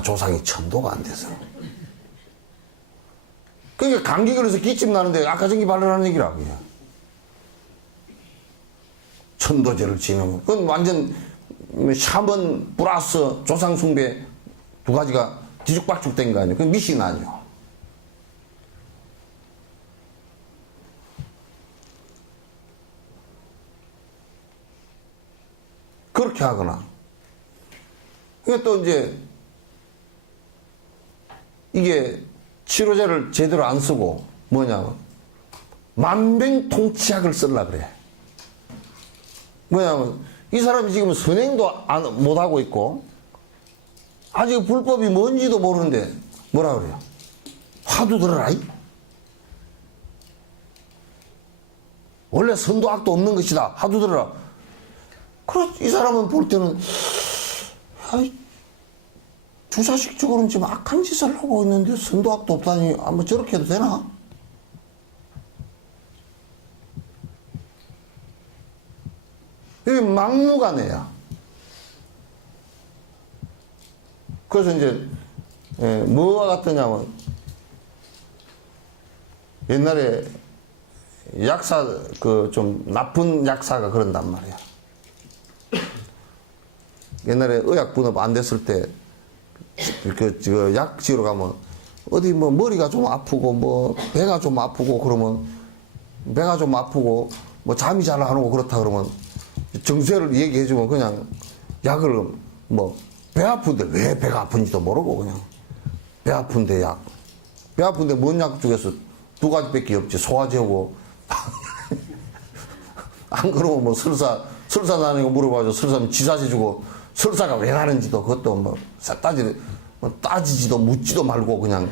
조상이 천도가 안 돼서. 그러니까 감기 걸려서 기침 나는데 악화전기 바르라는 얘기라고. 천도제를 지내면 그건 완전 샤먼 플러스 조상 숭배 두 가지가 뒤죽박죽 된 거 아니에요. 그건 미신 아니에요. 그렇게 하거나. 그러니까 또 이제 이게 치료제를 제대로 안 쓰고 뭐냐면 만병통치약을 쓰려고 그래. 뭐냐면 이 사람이 지금 선행도 못하고 있고 아직 불법이 뭔지도 모르는데 뭐라 그래요? 화두 들어라. 원래 선도 악도 없는 것이다. 하도 들어라. 이 사람은 볼 때는, 아이, 주사식적으로는 지금 악한 짓을 하고 있는데 선도 악도 없다니, 뭐 저렇게 해도 되나? 이게 막무가내야. 그래서 이제, 뭐와 같으냐면, 옛날에 약사, 좀 나쁜 약사가 그런단 말이야. 옛날에 의약 분업 안 됐을 때, 약 지으러 가면, 어디 뭐 머리가 좀 아프고, 뭐 배가 좀 아프고, 그러면, 배가 좀 아프고, 뭐 잠이 잘 안 오고 그렇다 그러면, 정세를 얘기해주면 그냥 약을 뭐, 배 아픈데 왜 배가 아픈지도 모르고 그냥, 배 아픈데 약. 배 아픈데 뭔 약 중에서 두 가지밖에 없지. 소화제하고. 안 그러면 뭐 설사 나는 거 물어봐줘. 설사는 지사제 주고, 설사가 왜 나는지도 그것도 뭐 따지지도 묻지도 말고 그냥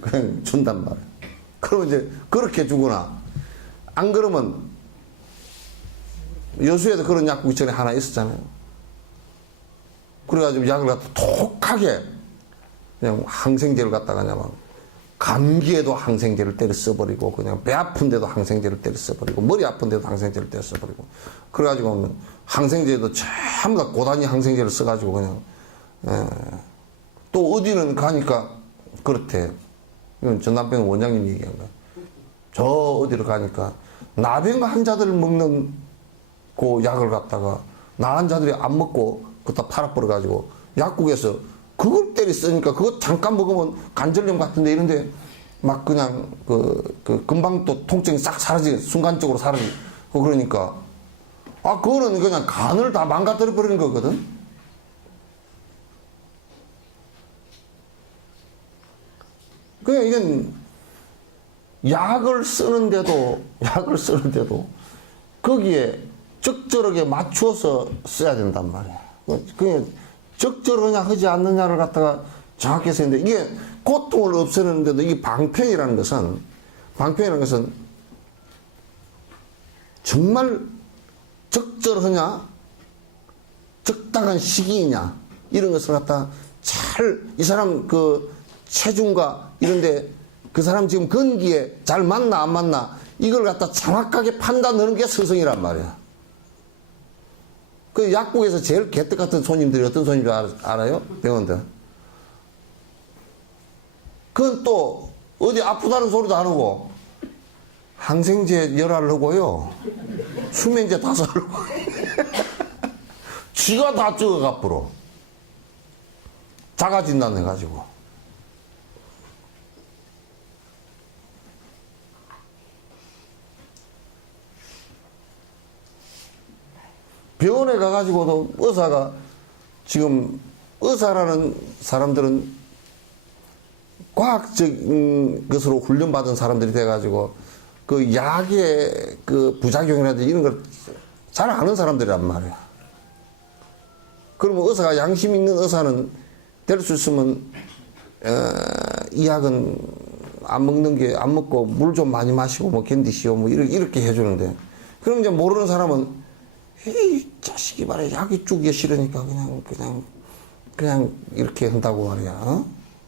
그냥 준단 말이야. 그러면 이제 그렇게 주거나, 안 그러면 여수에도 그런 약국이 전에 하나 있었잖아요. 그래가지고 약을 갖다 독하게 그냥 항생제를 갖다가 그냥 막 감기에도 항생제를 때려 써버리고, 그냥 배 아픈데도 항생제를 때려 써버리고, 머리 아픈데도 항생제를 때려 써버리고, 그래가지고 항생제도 전부 다 고단위 항생제를 써가지고 그냥, 또 어디는 가니까 그렇대. 이건 전남병 원장님 얘기한 거야. 저 어디로 가니까 나병 환자들 먹는 그 약을 갖다가 나 환자들이 안 먹고 그것다 팔아버려가지고 약국에서 그걸 때리 쓰니까 그거 잠깐 먹으면 관절염 같은데 이런데 막 그냥 금방 또 통증이 싹 사라지게 순간적으로 사라지고 그러니까, 그거는 그냥 간을 다 망가뜨려 버리는 거거든. 그냥 이건 약을 쓰는데도 거기에 적절하게 맞추어서 써야 된단 말이야. 그냥 적절하냐 하지 않느냐를 갖다가 정확히 해서 했는데, 이게 고통을 없애는데도 이게 방편이라는 것은 정말 적절하냐, 적당한 시기이냐, 이런 것을 갖다 이 사람 체중과 이런데 그 사람 지금 건기에 잘 맞나 안 맞나, 이걸 갖다 정확하게 판단하는 게 스승이란 말이야. 그 약국에서 제일 개떡 같은 손님들이 어떤 손님인지 알아요? 병원들. 그건 또 어디 아프다는 소리도 안 하고 항생제 열알을 하고요, 수면제 5알을 하고 쥐가 다 쪄가 앞으로 자가진단 해가지고. 병원에 가가지고도 의사가, 지금 의사라는 사람들은 과학적인 것으로 훈련받은 사람들이 돼가지고 그 약의 부작용이라든지 이런 걸 잘 아는 사람들이란 말이야. 그러면 의사가, 양심 있는 의사는 될 수 있으면 이 약은 안 먹고 물 좀 많이 마시고 뭐 견디시오 뭐 이렇게 해주는데, 그럼 이제 모르는 사람은 이 자식이 말이야, 약이 죽기 싫으니까 그냥 이렇게 한다고 말이야. 어?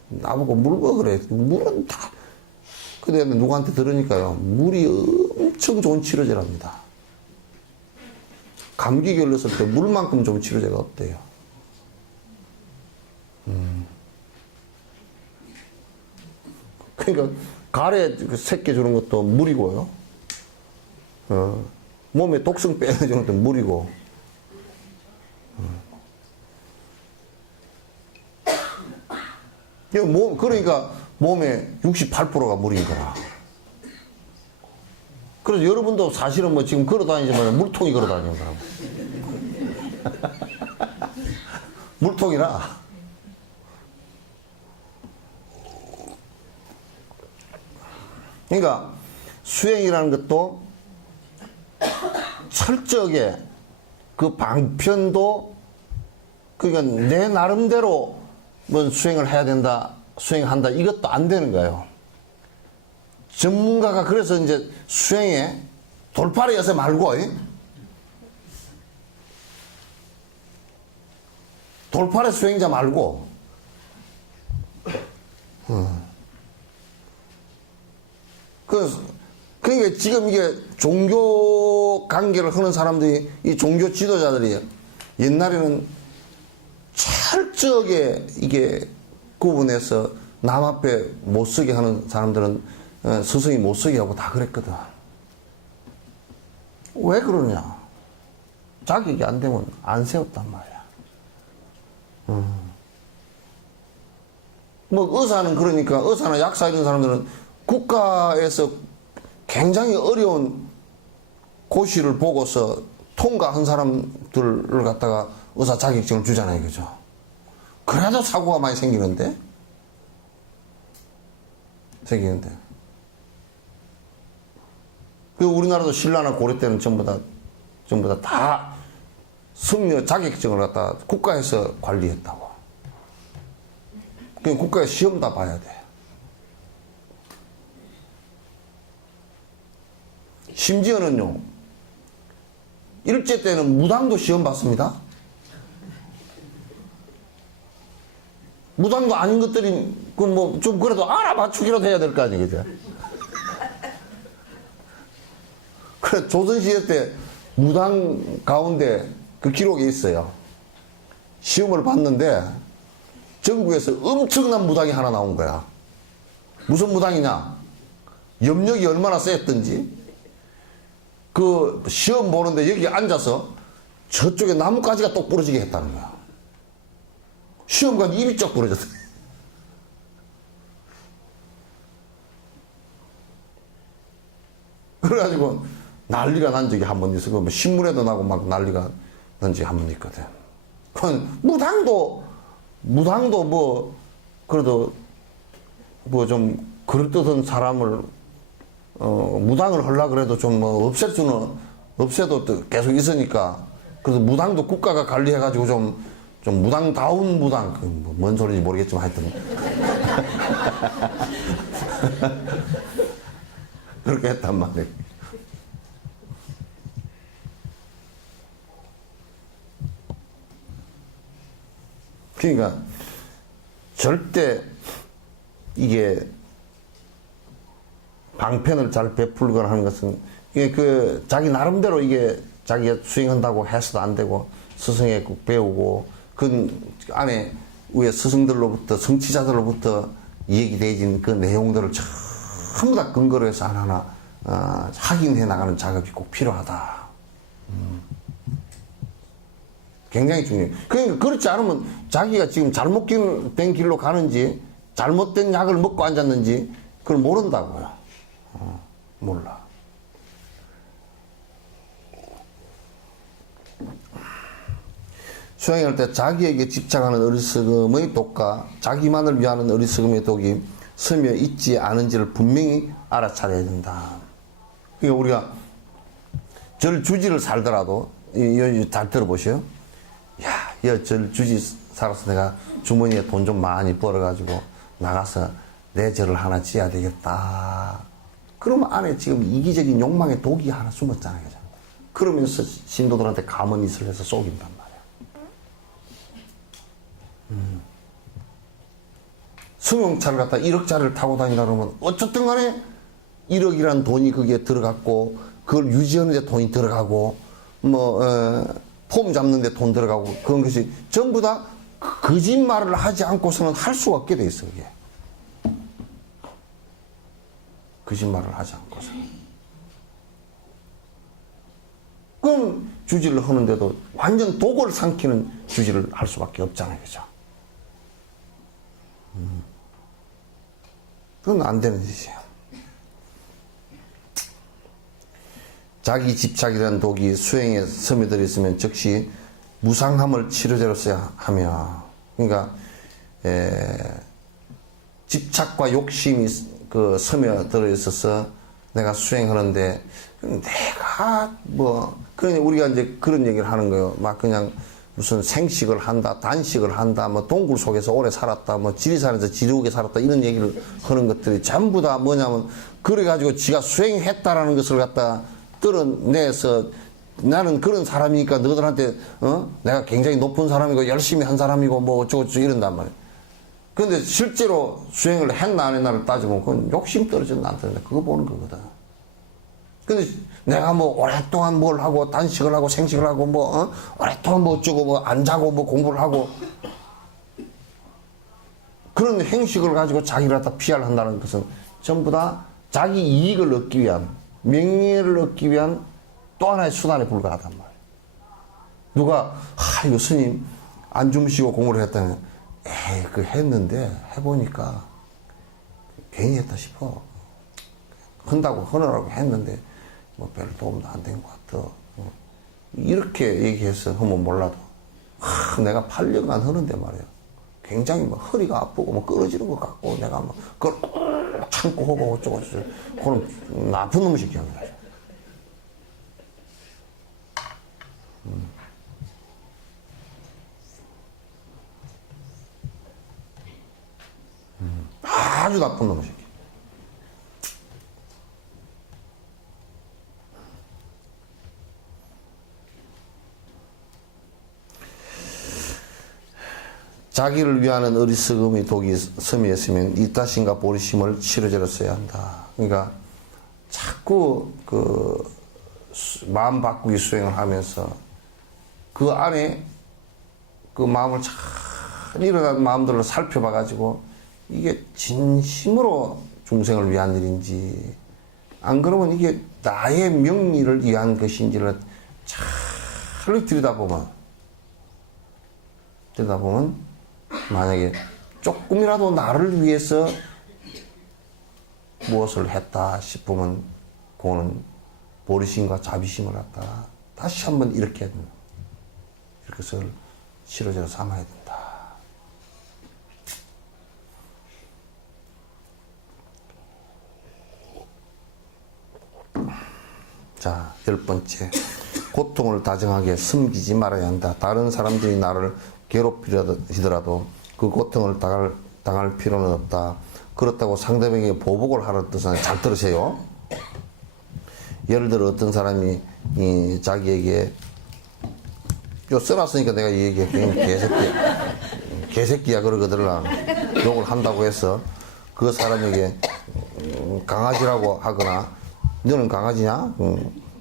나보고 물 먹으래. 물은 다. 근데 누구한테 들으니까요, 물이 엄청 좋은 치료제랍니다. 감기 걸렸을 때 물만큼 좋은 치료제가 없대요. 그러니까 가래 새끼 주는 것도 물이고요. 몸에 독성 빼내주는 것도 물이고. 그러니까 몸에 68%가 물인 거라. 그래서 여러분도 사실은 뭐 지금 걸어 다니지만 물통이 걸어 다니는 거라고. 물통이라. 그러니까 수행이라는 것도 철저하게 그 방편도, 그러니까 내 나름대로 뭐 수행을 해야 된다, 수행한다, 이것도 안 되는 거예요. 전문가가 그래서 이제 수행에 돌팔이 여세 말고, 돌팔이 수행자 말고, 그러니까 지금 이게 종교 관계를 하는 사람들이, 이 종교 지도자들이 옛날에는 철저하게 이게 구분해서 남 앞에 못 서게 하는 사람들은 스승이 못 서게 하고 다 그랬거든. 왜 그러냐? 자격이 안 되면 안 세웠단 말이야. 뭐 의사는 그러니까, 의사나 약사 이런 사람들은 국가에서 굉장히 어려운 고시를 보고서 통과한 사람들을 갖다가 의사 자격증을 주잖아요. 그죠? 그래도 사고가 많이 생기는데? 그 우리나라도 신라나 고려 때는 전부 다 승려 자격증을 갖다 국가에서 관리했다고. 그냥 국가에 시험 다 봐야 돼. 심지어는요, 일제 때는 무당도 시험 봤습니다. 무당도 아닌 것들이, 좀 그래도 알아맞추기라도 해야 될 거 아니에요, 그죠? 그래, 조선시대 때 무당 가운데 그 기록이 있어요. 시험을 봤는데, 전국에서 엄청난 무당이 하나 나온 거야. 무슨 무당이냐? 염력이 얼마나 셌던지, 그 시험 보는데 여기 앉아서 저쪽에 나뭇가지가 똑 부러지게 했다는 거야. 시험관 입이 쩍 부러졌어. 그래가지고 난리가 난 적이 한 번 있어. 뭐 신문에도 나고 막 난리가 난 적이 한 번 있거든. 그건 무당도 뭐, 그래도 뭐 좀 그럴듯한 사람을 무당을 하려고 그래도 좀 뭐 없애도 또 계속 있으니까, 그래서 무당도 국가가 관리해가지고 좀 무당다운 무당, 뭔 소리인지 모르겠지만 하여튼. 그렇게 했단 말이에요. 그러니까, 절대 이게 방편을 잘 베풀거나 하는 것은, 이게 자기 나름대로 이게 자기가 수행한다고 해서도 안 되고, 스승에 꼭 배우고, 그 안에 위에 스승들로부터, 성취자들로부터 얘기되어진 그 내용들을 전부 다 근거로 해서 하나하나 확인해 나가는 작업이 꼭 필요하다. 굉장히 중요해요. 그러니까 그렇지 않으면 자기가 지금 잘못된 길로 가는지, 잘못된 약을 먹고 앉았는지, 그걸 모른다고요. 몰라. 수행할 때 자기에게 집착하는 어리석음의 독과 자기만을 위하는 어리석음의 독이 스며 있지 않은지를 분명히 알아차려야 된다. 그러니까 우리가 절주지를 살더라도, 잘 들어보세요. 야, 절주지 살아서 내가 주머니에 돈 좀 많이 벌어가지고 나가서 내 절을 하나 지어야 되겠다. 그러면 안에 지금 이기적인 욕망의 독이 하나 숨었잖아요. 그죠? 그러면서 신도들한테 가만히있을 해서 속인단 말이야. 승용차를 갖다 1억짜리를 타고 다닌다 그러면 어쨌든 간에 1억이라는 돈이 거기에 들어갔고, 그걸 유지하는 데 돈이 들어가고, 폼 잡는 데 돈 들어가고, 그런 것이 전부 다 거짓말을 하지 않고서는 할 수가 없게 돼 있어, 그게. 거짓말을 하지 않고서. 그럼 주지를 하는데도 완전 독을 삼키는 주지를 할 수밖에 없잖아요, 그죠? 그건 안 되는 짓이에요. 자기 집착이라는 독이 수행에 스며들어 있으면 즉시 무상함을 치료제로 써야 하며, 그러니까 집착과 욕심이 스며들어 있어서 내가 수행하는데, 내가 그러니 우리가 이제 그런 얘기를 하는 거예요. 막 그냥 무슨 생식을 한다, 단식을 한다, 뭐 동굴 속에서 오래 살았다, 뭐 지리산에서 지리옥에 살았다 이런 얘기를 하는 것들이 전부 다 뭐냐면 그래가지고 지가 수행했다라는 것을 갖다 끌어내서 나는 그런 사람이니까 너희들한테 내가 굉장히 높은 사람이고 열심히 한 사람이고 뭐 어쩌고저쩌고 이런단 말이야. 근데 실제로 수행을 했나 안 했나를 따져보면 그건 욕심 떨어졌나 안 떨어졌나 그거 보는 거거든. 근데 내가 뭐 오랫동안 뭘 하고 단식을 하고 생식을 하고 뭐 오랫동안 뭐 어쩌고 뭐 안 자고 뭐 공부를 하고 그런 행식을 가지고 자기를 갖다 피할 한다는 것은 전부 다 자기 이익을 얻기 위한 명예를 얻기 위한 또 하나의 수단에 불과하단 말이에요. 누가 이거 스님 안 주무시고 공부를 했다면 에이 그 했는데 해보니까 괜히 했다 싶어. 한다고 하느라고 했는데 뭐 별 도움도 안 된 것 같아. 이렇게 얘기해서 하면 몰라도 내가 8년간 하는데 말이야. 굉장히 뭐 허리가 아프고 뭐 끊어지는 것 같고 내가 뭐 그걸 참고 하고 어쩌고 저쩌고 그럼 나쁜 놈의 새끼야. 아주 나쁜 놈의 새끼. 자기를 위하는 어리석음이 독이 섬에 있으면 이따신가 보리심을 치료제로 써야 한다. 그러니까 자꾸 그 마음 바꾸기 수행을 하면서 그 안에 그 마음을 잘 일어난 마음들을 살펴봐 가지고 이게 진심으로 중생을 위한 일인지 안 그러면 이게 나의 명리를 위한 것인지를 잘 들여다보면 만약에 조금이라도 나를 위해서 무엇을 했다 싶으면 그거는 보리심과 자비심을 갖다 다시 한번 이렇게 이것을 치료제로 삼아야 된다. 자, 10번째. 고통을 다정하게 숨기지 말아야 한다. 다른 사람들이 나를 괴롭히더라도 그 고통을 당할 필요는 없다. 그렇다고 상대방에게 보복을 하라는 뜻은 잘 들으세요. 예를 들어 어떤 사람이 자기에게 요 써놨으니까 내가 이 얘기해. 개새끼야 그러거든. 욕을 한다고 해서 그 사람에게 강아지라고 하거나 너는 강아지냐?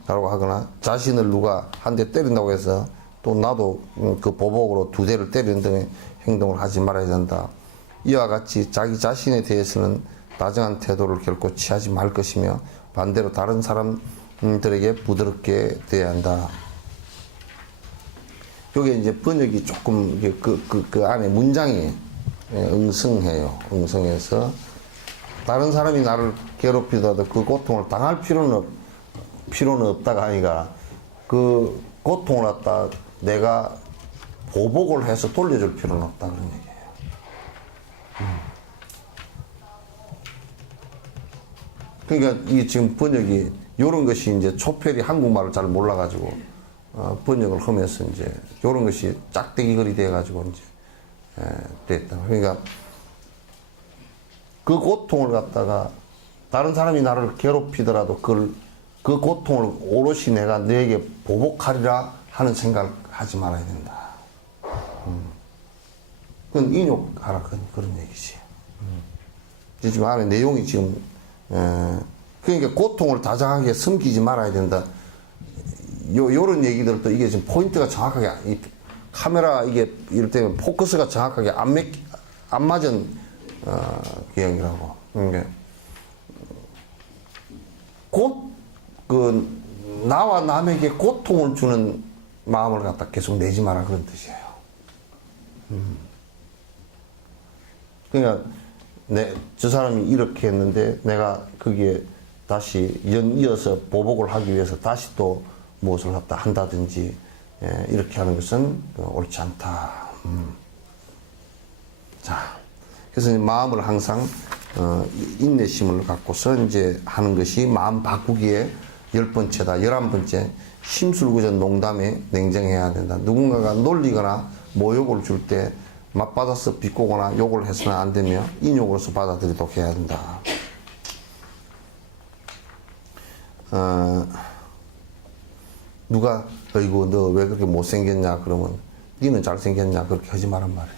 라고 하거나 자신을 누가 한 대 때린다고 해서 또 나도 그 보복으로 2대를 때리는 등의 행동을 하지 말아야 된다. 이와 같이 자기 자신에 대해서는 다정한 태도를 결코 취하지 말 것이며 반대로 다른 사람들에게 부드럽게 대해야 한다. 요게 이제 번역이 조금 그 안에 문장이 응성해요. 응성해서 다른 사람이 나를 괴롭히더라도 그 고통을 당할 필요는 없다가 아니라 그 고통을 갖다 내가 보복을 해서 돌려줄 필요는 없다 그런 얘기예요. 그러니까 이 지금 번역이 요런 것이 이제 초펠이 한국말을 잘 몰라가지고 번역을 하면서 이제 요런 것이 짝대기 글이 돼가지고 이제 됐다. 그러니까 그 고통을 갖다가 다른 사람이 나를 괴롭히더라도 그 고통을 오롯이 내가 너에게 보복하리라 하는 생각을 하지 말아야 된다. 그건 인욕하라 그런 얘기지. 지금 안에 내용이 지금 그러니까 고통을 다정하게 숨기지 말아야 된다. 요런 얘기들도 이게 지금 포인트가 정확하게 이 카메라 이게 이럴 때면 포커스가 정확하게 안 맞은 기형이라고. 그러니까 나와 남에게 고통을 주는 마음을 갖다 계속 내지 마라 그런 뜻이에요. 그러니까 저 사람이 이렇게 했는데 내가 거기에 다시 이어서 보복을 하기 위해서 다시 또 무엇을 갖다 한다든지 이렇게 하는 것은 옳지 않다. 자, 그래서 마음을 항상 인내심을 갖고서 이제 하는 것이 마음 바꾸기에 10번째다. 11번째. 심술구전 농담에 냉정해야 된다. 누군가가 놀리거나 모욕을 줄 때 맞받아서 비꼬거나 욕을 해서는 안 되며 인욕으로서 받아들이도록 해야 된다. 누가 어이구 너 왜 그렇게 못생겼냐 그러면 니는 잘생겼냐 그렇게 하지 말란 말이야.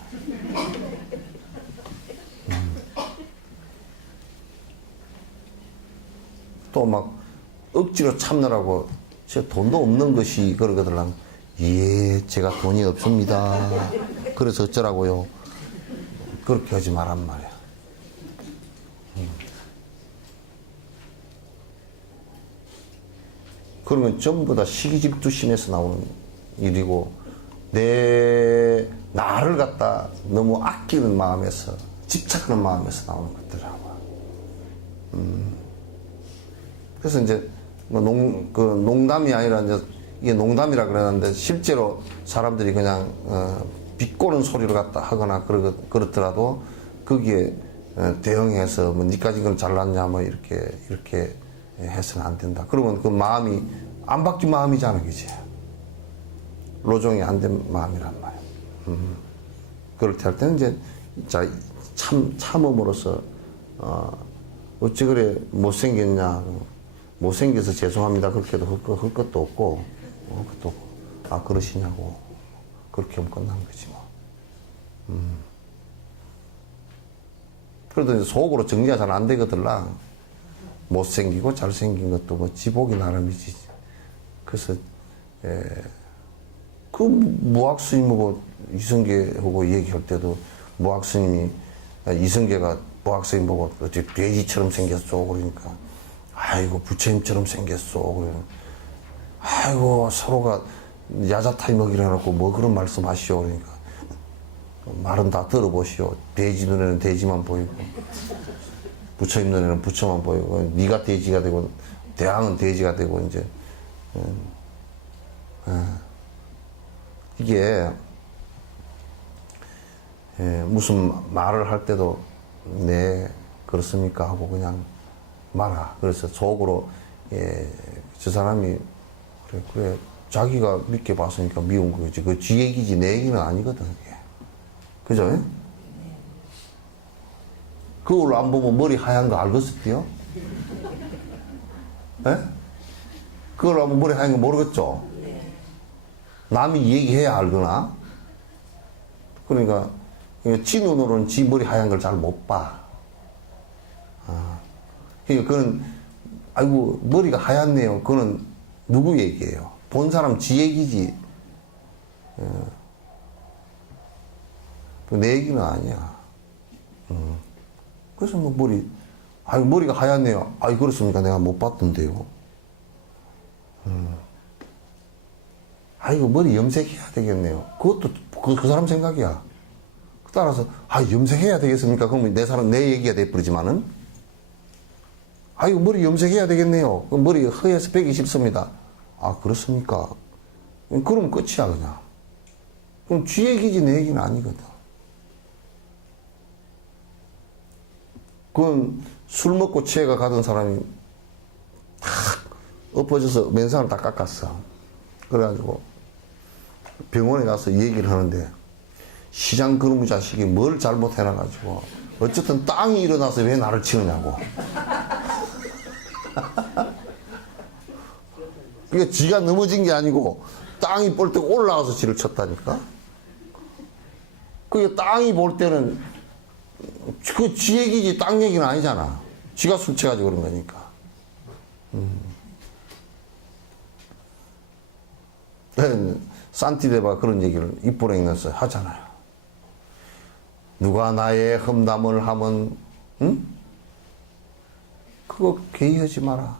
또 막 억지로 참느라고 제 돈도 없는 것이 그러거든. 예, 제가 돈이 없습니다. 그래서 어쩌라고요. 그렇게 하지 말란 말이야. 그러면 전부 다 시기질투심에서 나오는 일이고 나를 갖다 너무 아끼는 마음에서 집착하는 마음에서 나오는 것들이라고. 그래서 이제 뭐 농담이 아니라 이제 이게 농담이라 그러는데 실제로 사람들이 그냥 비꼬는 소리를 갖다 하거나 그렇더라도 거기에 대응해서 뭐 니까지 그건 잘났냐 뭐 이렇게 해서는 안 된다. 그러면 그 마음이 안 바뀐 마음이잖아, 그지? 로종이 안 된 마음이란 말이야. 그럴 때 할 때는 이제 참음으로써 어찌 그래 못생겼냐, 못생겨서 죄송합니다 그렇게도 할 것도 없고 아 그러시냐고 그렇게 하면 끝난 거지 뭐. 그래도 이제 속으로 정리가 잘 안 되거들라. 못생기고 잘생긴 것도 뭐 지복이 나름이지. 그래서 그 무학스님하고 이성계하고 얘기할 때도 무학스님이 이성계가 무학스님 보고 어떻게 돼지처럼 생겼어 그러니까 아이고 부처님처럼 생겼어 그러면 아이고 서로가 야자타임 먹이려 해놓고 뭐 그런 말씀 하시오 그러니까 말은 다 들어보시오. 돼지 눈에는 돼지만 보이고 부처님 눈에는 부처만 보이고 네가 돼지가 되고 대왕은 돼지가 되고 이제 이게 무슨 말을 할 때도 네 그렇습니까 하고 그냥 말아. 그래서 속으로 저 사람이 그래 자기가 믿게 봤으니까 미운 거지. 그 지 얘기지 내 얘기는 아니거든. 그게. 그죠? 그걸 안 보면 머리 하얀 거 알겠어요? 예? 그걸 안 보면 머리 하얀 거 모르겠죠? 남이 얘기해야 알거나. 그러니까 지 눈으로는 지 머리 하얀 걸 잘 못 봐. 그러니까 그건 아이고 머리가 하얗네요. 그거는 누구 얘기예요? 본 사람 지 얘기지. 내 얘기는 아니야. 그래서 뭐 머리가 하얗네요. 아이 그렇습니까? 내가 못 봤던데요. 아이고 머리 염색해야 되겠네요. 그것도 그 사람 생각이야. 따라서 염색해야 되겠습니까? 그러면 내 얘기가 돼버리지만은 아이고 머리 염색해야 되겠네요. 머리 허해서 빼기 쉽습니다. 아 그렇습니까? 그럼 끝이야 그냥. 그럼 쥐 얘기지 내 얘기는 아니거든. 그건 술 먹고 취해가 가던 사람이 탁 엎어져서 맨살을 다 깎았어. 그래가지고 병원에 가서 얘기를 하는데 시장 그놈의 자식이 뭘 잘못해놔가지고 어쨌든 땅이 일어나서 왜 나를 치느냐고. 그게 지가 넘어진 게 아니고 땅이 볼 때 올라가서 지를 쳤다니까. 그게 땅이 볼 때는 그 지 얘기지 땅 얘기는 아니잖아. 지가 술 취해가지고 그런 거니까. 산티데바가 그런 얘기를 입보랭이 넣어서 하잖아요. 누가 나의 험담을 하면 그거 개의하지 마라.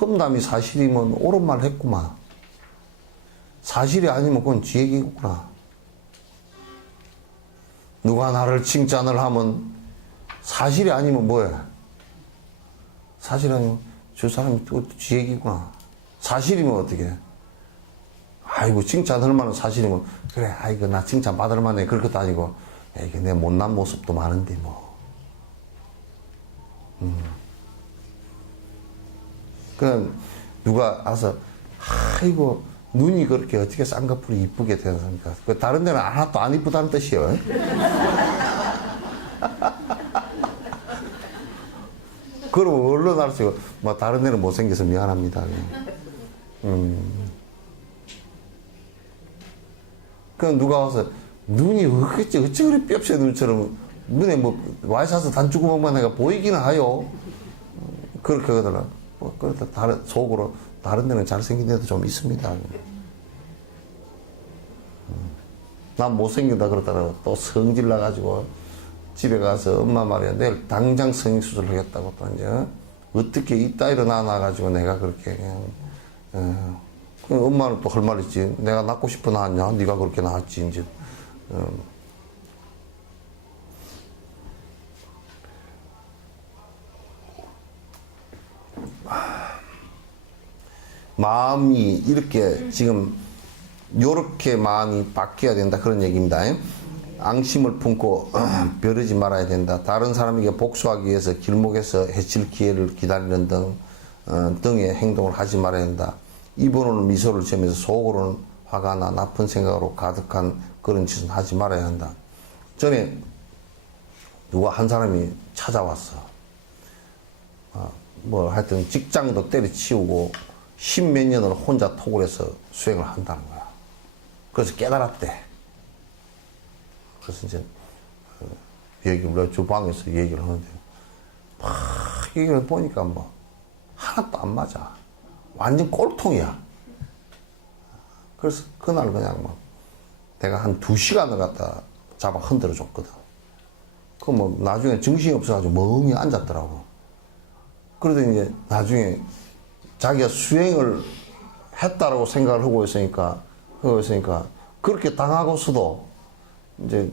험담이 사실이면 옳은 말 했구만. 사실이 아니면 그건 지 얘기구나. 누가 나를 칭찬을 하면 사실이 아니면 뭐야? 사실 아니면 저 사람이 또 지 얘기구나. 사실이면 어떻게 해? 아이고 칭찬할 만한 사실이면 그래 아이고 나 칭찬 받을 만해. 그럴 것도 아니고 이게 내 못난 모습도 많은데 뭐. 그냥 누가 와서 아이고, 눈이 그렇게 어떻게 쌍꺼풀이 이쁘게 되었습니까? 그 다른 데는 하나도 안 이쁘다는 뜻이에요. 그럼 얼른 알 수 있고, 뭐, 다른 데는 못생겨서 미안합니다. 그 누가 와서, 눈이 어찌 그리 뼈없이 눈처럼, 눈에 뭐, 와이셔츠 단추구멍만 해가 보이기는 하요. 그렇게 하더라. 뭐, 그렇다, 속으로, 다른 데는 잘생긴 애도 좀 있습니다. 난 못생긴다 그러다가 또 성질 나가지고 집에 가서 엄마 말이야 내일 당장 성형수술 하겠다고 또 이제 어떻게 이따 일어나가지고 내가 그렇게 그냥 엄마는 또 할 말 있지. 내가 낳고 싶어 낳았냐? 네가 그렇게 낳았지 이제. 마음이 이렇게 지금 요렇게 마음이 바뀌어야 된다 그런 얘기입니다. 앙심을 품고 벼르지 말아야 된다. 다른 사람에게 복수하기 위해서 길목에서 해칠 기회를 기다리는 등의 행동을 하지 말아야 된다. 입으로는 미소를 지으면서 속으로는 화가 나 나쁜 생각으로 가득한 그런 짓은 하지 말아야 한다. 전에 누가 한 사람이 찾아왔어. 뭐 하여튼 직장도 때려치우고 십몇 년을 혼자 톡을 해서 수행을 한다는 거야. 그래서 깨달았대. 그래서 이제 얘기를 주방에서 얘기를 하는데 막 얘기를 보니까 뭐 하나도 안 맞아. 완전 꼴통이야. 그래서 그날 그냥 뭐 내가 한 2시간을 갖다 잡아 흔들어 줬거든. 그 뭐 나중에 정신이 없어가지고 멍이 앉았더라고. 그러더니 이제 나중에 자기가 수행을 했다라고 생각을 하고 있으니까 그렇게 당하고서도 이제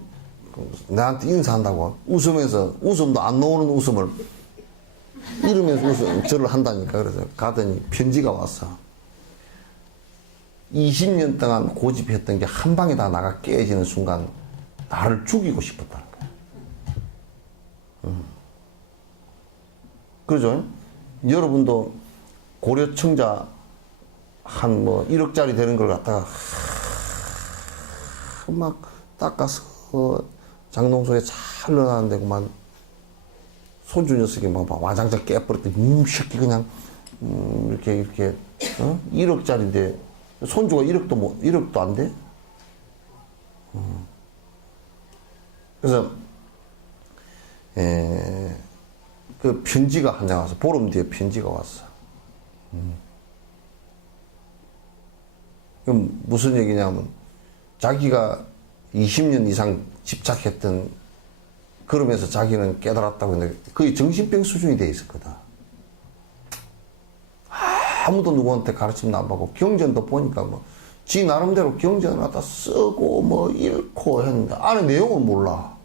나한테 인사한다고 웃으면서 웃음도 안 나오는 웃음을 이러면서 절을 한다니까. 그래서 가더니 편지가 왔어. 20년 동안 고집했던 게 한 방에 다 나가 깨지는 순간 나를 죽이고 싶었다는 거야. 그러죠? 여러분도 고려청자 한 뭐 1억짜리 되는 걸 갖다가 막 닦아서 장롱소에 잘 넣어놨는데 그만 손주 녀석이 막 와장창 깨버렸더니 새끼 그냥 이렇게 1억짜리인데 손주가 1억도 안 돼? 그래서 그 편지가 한 장 와서 보름 뒤에 편지가 왔어. 그럼 무슨 얘기냐면 자기가 20년 이상 집착했던 그러면서 자기는 깨달았다고 했는데 거의 정신병 수준이 돼 있었거든. 아무도 누구한테 가르침도 안 받고 경전도 보니까 뭐 지 나름대로 경전을 갖다 쓰고 뭐 읽고 했는데 안에 내용을 몰라.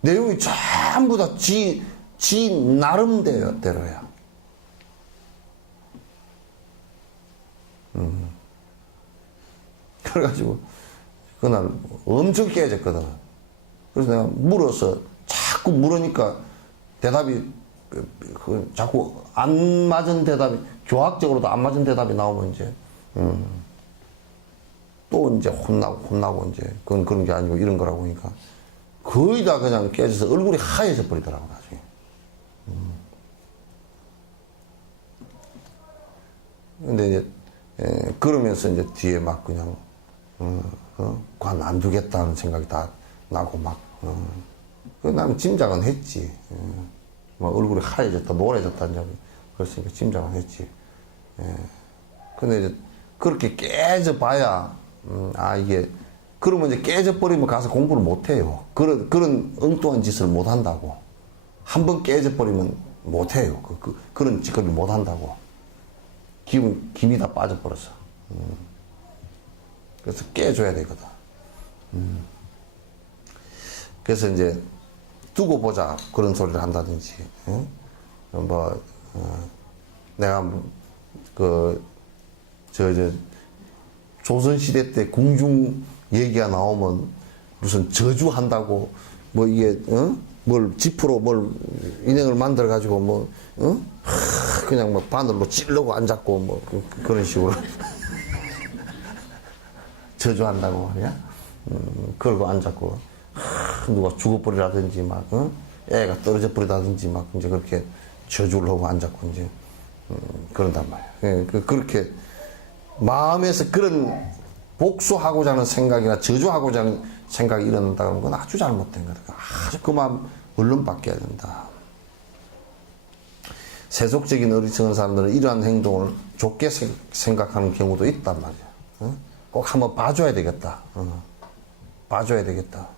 내용이 전부 다 지 나름대로야. 그래가지고 그날 엄청 깨졌거든. 그래서 내가 물어서 자꾸 물으니까 대답이 자꾸 안 맞은 대답이 교학적으로도 안 맞은 대답이 나오면 이제 또 이제 혼나고 이제 그런 게 아니고 이런 거라고 하니까 거의 다 그냥 깨져서 얼굴이 하얘져 버리더라고 나중에. 근데 이제 그러면서 이제 뒤에 막 그냥 관 안 두겠다는 생각이 다 나고 막 나는 짐작은 했지. 막 얼굴이 하얘졌다 노래졌다는 점이 그랬으니까 짐작은 했지. 근데 이제 그렇게 깨져봐야 이게 그러면 이제 깨져버리면 가서 공부를 못해요. 그런 엉뚱한 짓을 못한다고. 한번 깨져버리면 못해요. 그런 짓거리 못한다고. 김이 다 빠져버렸어. 그래서 깨줘야 되거든. 그래서 이제 두고 보자 그런 소리를 한다든지, 내가 조선시대 때 궁중 얘기가 나오면 무슨 저주한다고 뭐 이게 뭘 지프로 뭘 인형을 만들어 가지고 뭐 그냥 뭐 바늘로 찌르고 앉았고 뭐 그런 식으로 저주한다고 말이야. 그러고 앉았고 누가 죽어버리라든지 막 애가 떨어져 버리다든지 막 이제 그렇게 저주를 하고 앉았고 이제 그런단 말이야. 그렇게 마음에서 그런 복수하고자 하는 생각이나 저주하고자 하는 생각이 일어난다는 건 아주 잘못된 거다. 아주 그 마음 얼른 바뀌어야 된다. 세속적인 어리석은 사람들은 이러한 행동을 좋게 생각하는 경우도 있단 말이야. 꼭 한번 봐줘야 되겠다. 봐줘야 되겠다.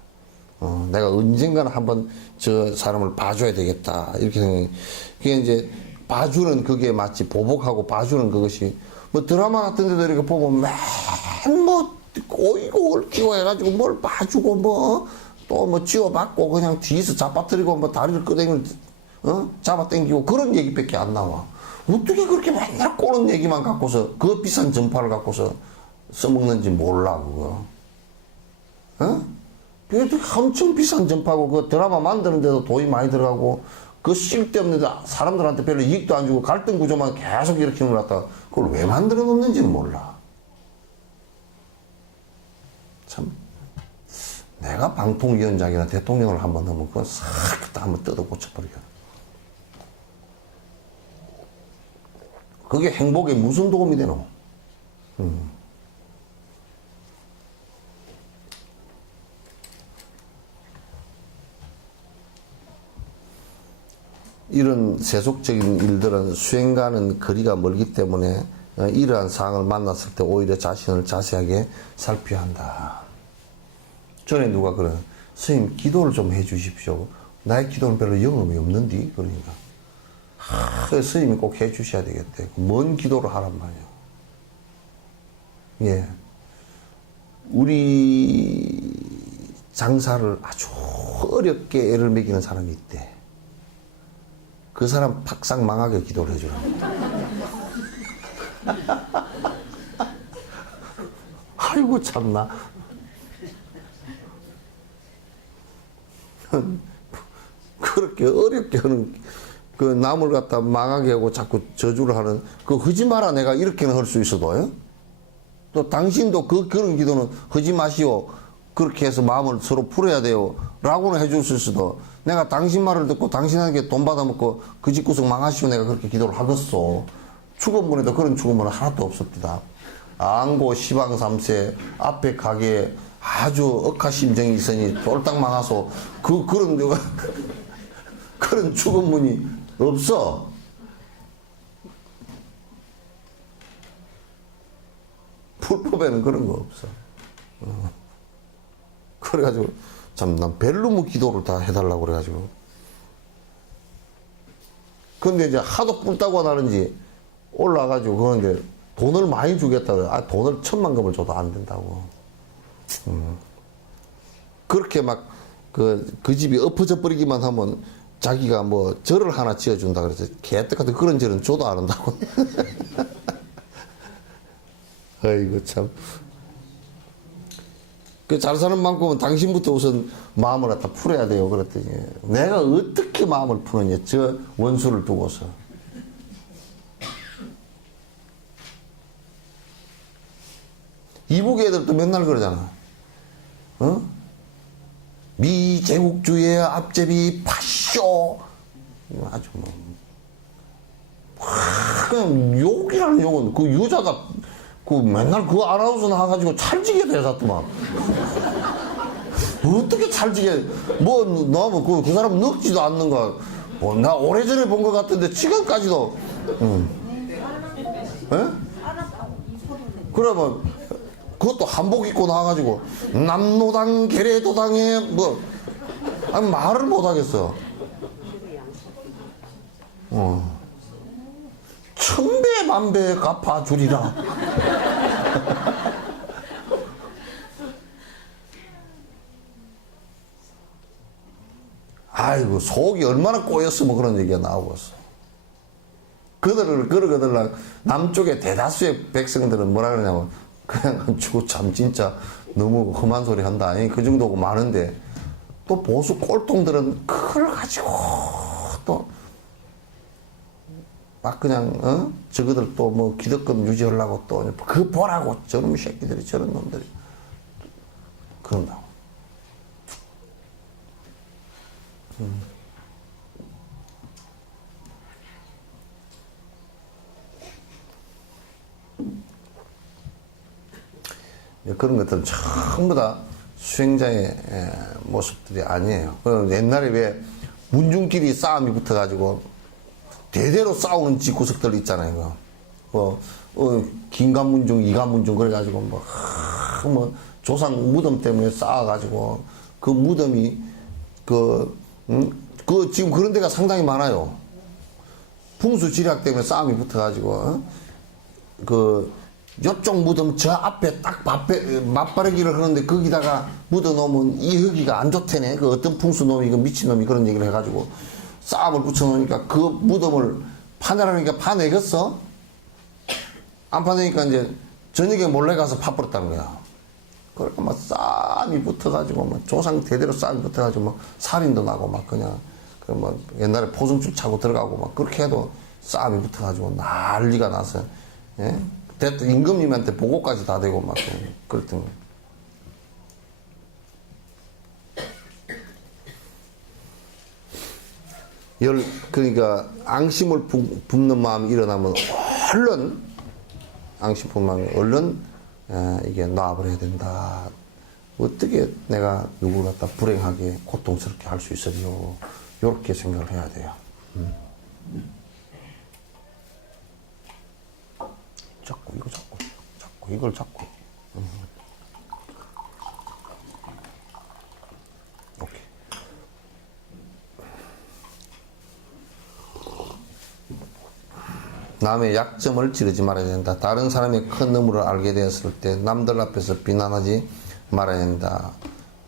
내가 언젠가는 한번 저 사람을 봐줘야 되겠다. 이렇게 생각해. 그게 이제 봐주는 그게 마치 보복하고 봐주는 그것이 뭐 드라마 같은 데도 이렇게 보면 맨 뭐 꼬이고 얽히고 해가지고 뭘 봐주고 뭐 또 뭐 쥐어받고 그냥 뒤에서 잡아뜨리고 뭐 다리를 끄댕이를 잡아당기고 그런 얘기밖에 안 나와. 어떻게 그렇게 맨날 꼬는 얘기만 갖고서 그 비싼 전파를 갖고서 써먹는지 몰라 그거. 그게 엄청 비싼 전파고 그 드라마 만드는데도 돈이 많이 들어가고 그 쓸데없는 사람들한테 별로 이익도 안 주고 갈등 구조만 계속 일으키는 걸 갖다가 그걸 왜 만들어 놓는지는 몰라. 참 내가 방통위원장이나 대통령을 한번 하면 그거 싹 다 한번 뜯어 고쳐버리거든. 그게 행복에 무슨 도움이 되노? 이런 세속적인 일들은 수행과는 거리가 멀기 때문에 이러한 상황을 만났을 때 오히려 자신을 자세하게 살펴야 한다. 전에 누가 그래, 스님 기도를 좀 해주십시오. 나의 기도는 별로 영험이 없는데 그러니까 스님이 꼭 해주셔야 되겠대. 뭔 기도를 하란 말이야. 예, 우리 장사를 아주 어렵게 애를 먹이는 사람이 있대. 그 사람 팍상 망하게 기도를 해주랍니다. 아이고 참나. 그렇게 어렵게 하는 그 남을 갖다 망하게 하고 자꾸 저주를 하는 그 하지 마라. 내가 이렇게는 할 수 있어도 또 당신도 그런 기도는 하지 마시오. 그렇게 해서 마음을 서로 풀어야 돼요 라고는 해줄 수 있어도 내가 당신 말을 듣고 당신에게 돈 받아먹고 그 집구석 망하시오 내가 그렇게 기도를 하겠어. 축원문에도 그런 축원문은 하나도 없었다. 안고 시방 3세 앞에 가게에 아주 억하심정이 있으니 쫄딱 망하소 그런 그런 축원문이 없어. 불법에는 그런 거 없어. 그래가지고 참 난 벨루무 기도를 다 해달라고 그래가지고 근데 이제 하도 뿔따고 나는지 올라가가지고 그런데 돈을 많이 주겠다 그래. 돈을 10,000,000금을 줘도 안 된다고. 그렇게 막 그 집이 엎어져 버리기만 하면 자기가 뭐 절을 하나 지어준다 그래서 개떡 같은 그런 절은 줘도 안 한다고. 아이고 참. 그 잘 사는 만큼은 당신부터 우선 마음을 갖다 풀어야 돼요. 그랬더니 내가 어떻게 마음을 푸느냐 저 원수를 두고서. 이북 애들도 맨날 그러잖아. 미제국주의 앞제비 파쇼. 아주 뭐 그냥 욕이라는 욕은 그 유자가 그 맨날 그 아나운서 나와가지고 찰지게 대사더만. 어떻게 찰지게 뭐 너무 그 사람 늙지도 않는가. 뭐, 나 오래전에 본 것 같은데 지금까지도. 예? 그러면 그것도 한복 입고 나와가지고 남노당 계례도당에 뭐 아니 말을 못하겠어. 천배 만배 갚아주리라. 아이고 속이 얼마나 꼬였으면 그런 얘기가 나오겠어. 그러거들랑 남쪽의 대다수의 백성들은 뭐라 그러냐면 그냥 주고 참 진짜 너무 험한 소리 한다. 그 정도고 많은데 또 보수 꼴통들은 그걸 가지고 또 막 그냥 저거들 또 뭐 기득권 유지하려고 또 그 보라고 저놈 새끼들이 저런 놈들이 그런다고. 그런 것들은 전부 다 수행자의 모습들이 아니에요. 옛날에 왜 문중끼리 싸움이 붙어가지고 대대로 싸우는 집구석들 있잖아요. 김간문중, 이간문중 그래가지고 뭐 조상 무덤 때문에 싸워가지고 그 무덤이 지금 그런 데가 상당히 많아요. 풍수지략 때문에 싸움이 붙어가지고 요쪽 무덤 저 앞에 딱 맞바르기를 하는데 거기다가 묻어놓으면 이 흙이가 안 좋다네. 그 어떤 풍수놈이, 그 미친놈이 그런 얘기를 해가지고 싸움을 붙여놓으니까 그 무덤을 파내라니까 파내겠어? 안 파내니까 이제 저녁에 몰래 가서 파버렸다는 거야. 그러니까 막 싸움이 붙어가지고 막 조상 대대로 싸움이 붙어가지고 막 살인도 나고 막 그냥 뭐 옛날에 포승줄 차고 들어가고 막 그렇게 해도 싸움이 붙어가지고 난리가 나서 예? 임금님한테 보고까지 다 되고 막 그랬던 거예요. 그러니까 앙심을 붓는 마음이 일어나면 얼른 앙심 붓는 마음이 얼른 이게 놔버려야 된다. 어떻게 내가 누구를 갖다 불행하게 고통스럽게 할 수 있어요? 이렇게 생각을 해야 돼요. 자꾸 이걸 자꾸 오케이. 남의 약점을 찌르지 말아야 된다. 다른 사람의 큰 의무를 알게 되었을 때 남들 앞에서 비난하지 말아야 된다.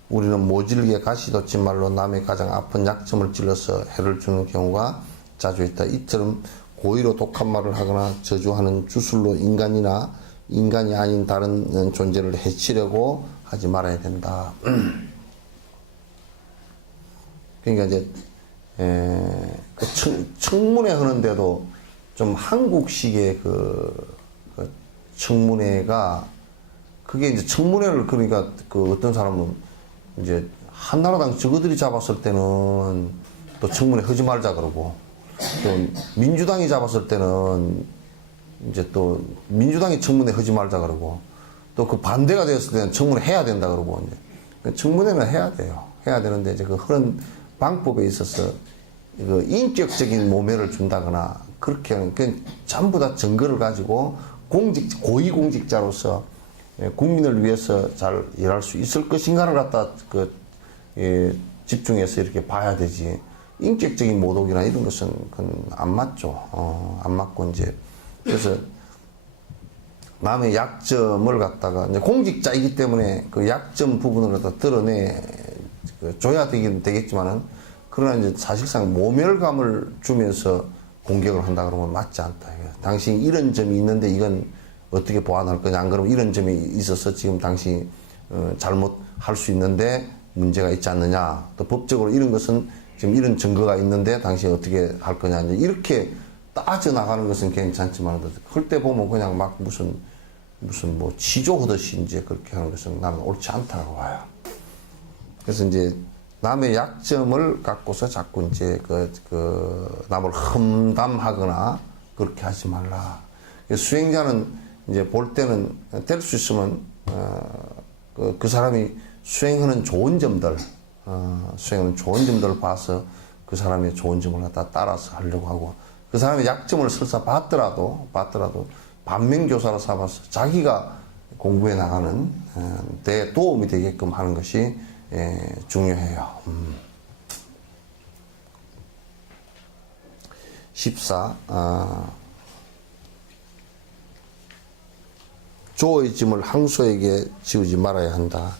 우리는 모질게 가시돋지 말로 남의 가장 아픈 약점을 찔러서 해를 주는 경우가 자주 있다. 이처럼 고의로 독한 말을 하거나 저주하는 주술로 인간이 아닌 다른 존재를 해치려고 하지 말아야 된다. 그러니까 이제 청문회 하는데도 좀 한국식의 그 청문회가 그게 이제 청문회를 그러니까 그 어떤 사람은 이제 한나라당 저거들이 잡았을 때는 또 청문회 하지 말자 그러고 또 민주당이 잡았을 때는 이제 또 민주당이 청문회 하지 말자 그러고 또 그 반대가 되었을 때는 청문회 해야 된다 그러고 이제 청문회는 해야 돼요. 해야 되는데 이제 그 그런 방법에 있어서 그 인격적인 모멸을 준다거나 그렇게 하는 그 전부 다 증거를 가지고 고위공직자로서 국민을 위해서 잘 일할 수 있을 것인가를 갖다 집중해서 이렇게 봐야 되지. 인격적인 모독이나 이런 것은 그건 안 맞죠. 안 맞고 이제 그래서 남의 약점을 갖다가 이제 공직자이기 때문에 그 약점 부분을 갖다 드러내 줘야 되긴 되겠지만은 그러나 이제 사실상 모멸감을 주면서 공격을 한다 그러면 맞지 않다. 당신이 이런 점이 있는데 이건 어떻게 보완할 거냐. 안 그러면 이런 점이 있어서 지금 당신이 잘못할 수 있는데 문제가 있지 않느냐. 또 법적으로 이런 것은 지금 이런 증거가 있는데 당신이 어떻게 할 거냐. 이제 이렇게 따져나가는 것은 괜찮지만 할 때 보면 그냥 막 무슨 뭐 치조하듯이 이제 그렇게 하는 것은 나는 옳지 않다고 봐요. 그래서 이제 남의 약점을 갖고서 자꾸 이제 남을 험담하거나 그렇게 하지 말라. 수행자는 이제 볼 때는 될 수 있으면 그 사람이 수행하는 좋은 점들을 봐서 그 사람의 좋은 점을 갖다 따라서 하려고 하고 그 사람의 약점을 설사 봤더라도 반면교사로 삼아서 자기가 공부해 나가는 데 도움이 되게끔 하는 것이 중요해요. 14. 조의 짐을 항소에게 지우지 말아야 한다.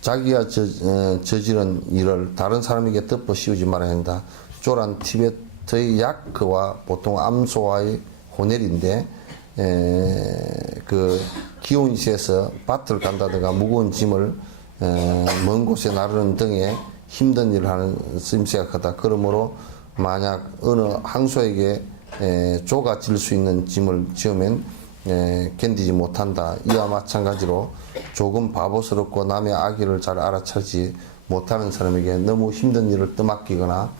자기가 저지른 일을 다른 사람에게 덮어 씌우지 말아야 한다. 조란 티베트의 야크와 보통 암소와의 혼혈인데 그 기온시에서 밭을 간다든가 무거운 짐을 먼 곳에 나르는 등의 힘든 일을 하는 쓰임새가 크다. 그러므로 만약 어느 항소에게 조가 질 수 있는 짐을 지으면 견디지 못한다. 이와 마찬가지로 조금 바보스럽고 남의 악의를 잘 알아차지 못하는 사람에게 너무 힘든 일을 떠맡기거나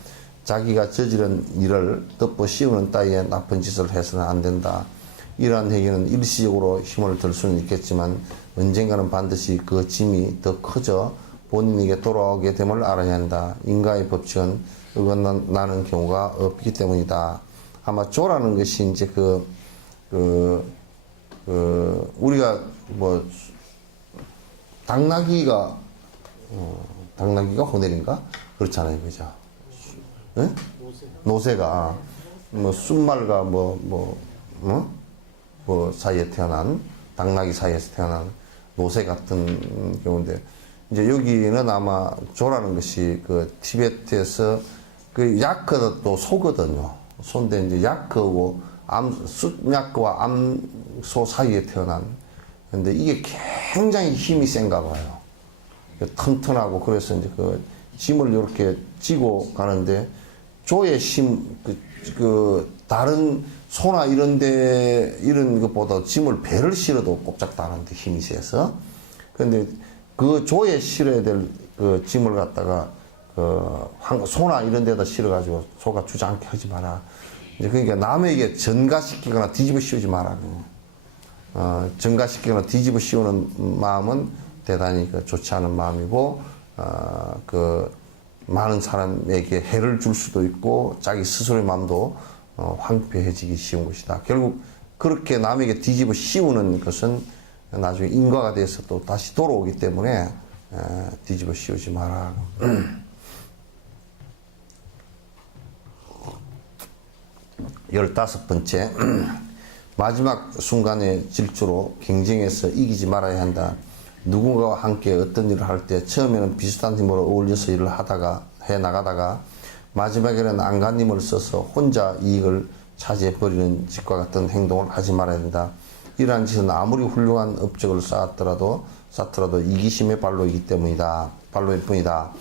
자기가 저지른 일을 덮어 씌우는 따위의 나쁜 짓을 해서는 안 된다. 이러한 행위는 일시적으로 힘을 들 수는 있겠지만 언젠가는 반드시 그 짐이 더 커져 본인에게 돌아오게 됨을 알아야 한다. 인과의 법칙은 어긋나는 경우가 없기 때문이다. 아마 조라는 것이 이제 우리가 뭐 당나귀가 호넬인가? 그렇잖아요, 그죠? 네? 노새가 뭐 순말과 뭐 사이에 태어난 당나귀 사이에서 태어난 노새 같은 경우인데 이제 여기는 아마 조라는 것이 그 티베트에서 그 야크도 또 소거든요. 소인데 이제 야크고 숫야크와 암소 사이에 태어난. 근데 이게 굉장히 힘이 센가 봐요. 튼튼하고 그래서 이제 그 짐을 이렇게 지고 가는데 조의 힘, 다른 소나 이런 것보다 짐을 배를 실어도 꼼짝도 힘이 세서. 근데 그 조에 실어야 될 그 짐을 갖다가 소나 이런 데다 실어가지고 소가 주저앉게 하지 마라. 이제 그러니까 남에게 전가시키거나 뒤집어 씌우지 마라. 전가시키거나 뒤집어 씌우는 마음은 대단히 좋지 않은 마음이고, 많은 사람에게 해를 줄 수도 있고, 자기 스스로의 마음도 황폐해지기 쉬운 것이다. 결국 그렇게 남에게 뒤집어 씌우는 것은 나중에 인과가 돼서 또 다시 돌아오기 때문에 뒤집어 씌우지 마라. 15번째, 마지막 순간의 질주로 경쟁에서 이기지 말아야 한다. 누군가와 함께 어떤 일을 할 때 처음에는 비슷한 힘으로 어울려서 일을 해 나가다가 마지막에는 안간힘을 써서 혼자 이익을 차지해버리는 짓과 같은 행동을 하지 말아야 된다. 이러한 짓은 아무리 훌륭한 업적을 쌓더라도 이기심의 발로이기 때문이다. 발로일 뿐이다.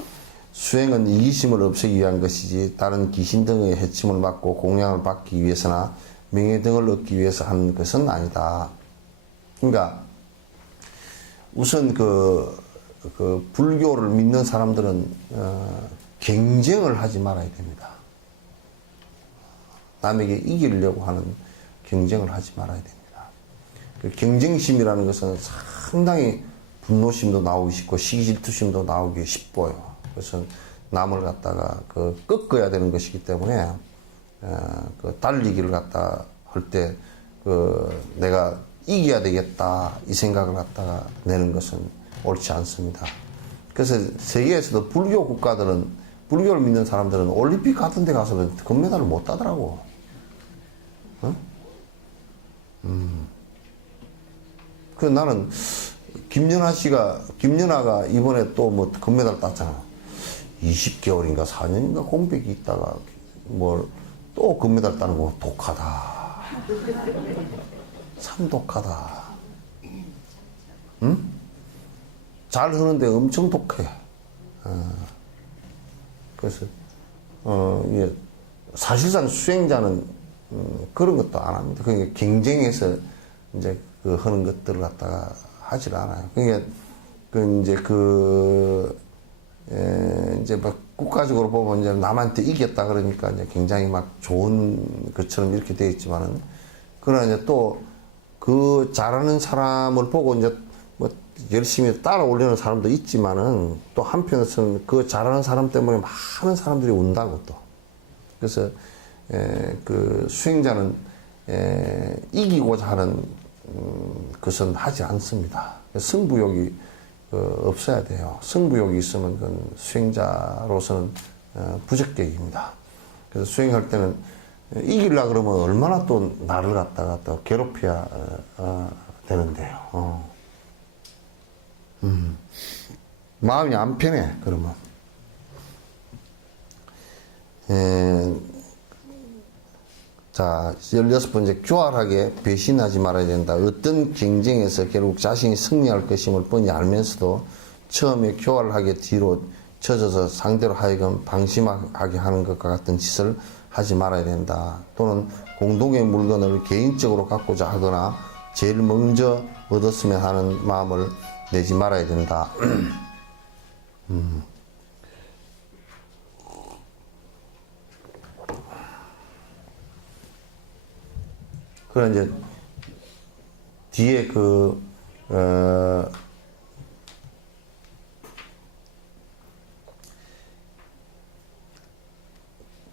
수행은 이기심을 없애기 위한 것이지 다른 귀신 등의 해침을 막고 공양을 받기 위해서나 명예 등을 얻기 위해서 하는 것은 아니다. 그러니까 우선 불교를 믿는 사람들은 경쟁을 하지 말아야 됩니다. 남에게 이기려고 하는 경쟁을 하지 말아야 됩니다. 그 경쟁심이라는 것은 상당히 분노심도 나오기 쉽고 시기질투심도 나오기 쉽고요. 그래서 남을 갖다가 꺾어야 되는 것이기 때문에 달리기를 갖다 할 때 내가 이겨야 되겠다 이 생각을 갖다가 내는 것은 옳지 않습니다. 그래서 세계에서도 불교 국가들은 불교를 믿는 사람들은 올림픽 같은 데 가서는 금메달을 못 따더라고. 어? 그 나는 김연아가 이번에 또 뭐 금메달 땄잖아. 20개월인가 4년인가 공백이 있다가 또 금메달 따는 거 독하다. 참 독하다. 응? 잘 하는데 엄청 독해. 그래서 이게 사실상 수행자는 그런 것도 안 합니다. 그러니까 경쟁해서 이제 하는 것들을 갖다가 하질 않아요. 그러니까 이제 막 국가적으로 보면 이제 남한테 이겼다 그러니까 이제 굉장히 막 좋은 것처럼 이렇게 되어 있지만은 그러나 이제 또 그 잘하는 사람을 보고 이제 뭐 열심히 따라 올리는 사람도 있지만은 또 한편에서는 그 잘하는 사람 때문에 많은 사람들이 운다고 또. 그래서 그 수행자는 이기고자 하는 것은 하지 않습니다. 승부욕이 없어야 돼요. 승부욕이 있으면 그건 수행자로서는 부적격입니다. 그래서 수행할 때는 이기려고 그러면 얼마나 또 나를 갖다가 또 괴롭혀야 되는데요. 마음이 안 편해, 그러면. 자, 16번째, 교활하게 배신하지 말아야 된다. 어떤 경쟁에서 결국 자신이 승리할 것임을 뻔히 알면서도 처음에 교활하게 뒤로 젖어서 상대로 하여금 방심하게 하는 것과 같은 짓을 하지 말아야 된다. 또는 공동의 물건을 개인적으로 갖고자 하거나 제일 먼저 얻었으면 하는 마음을 내지 말아야 된다. 그런 이제 뒤에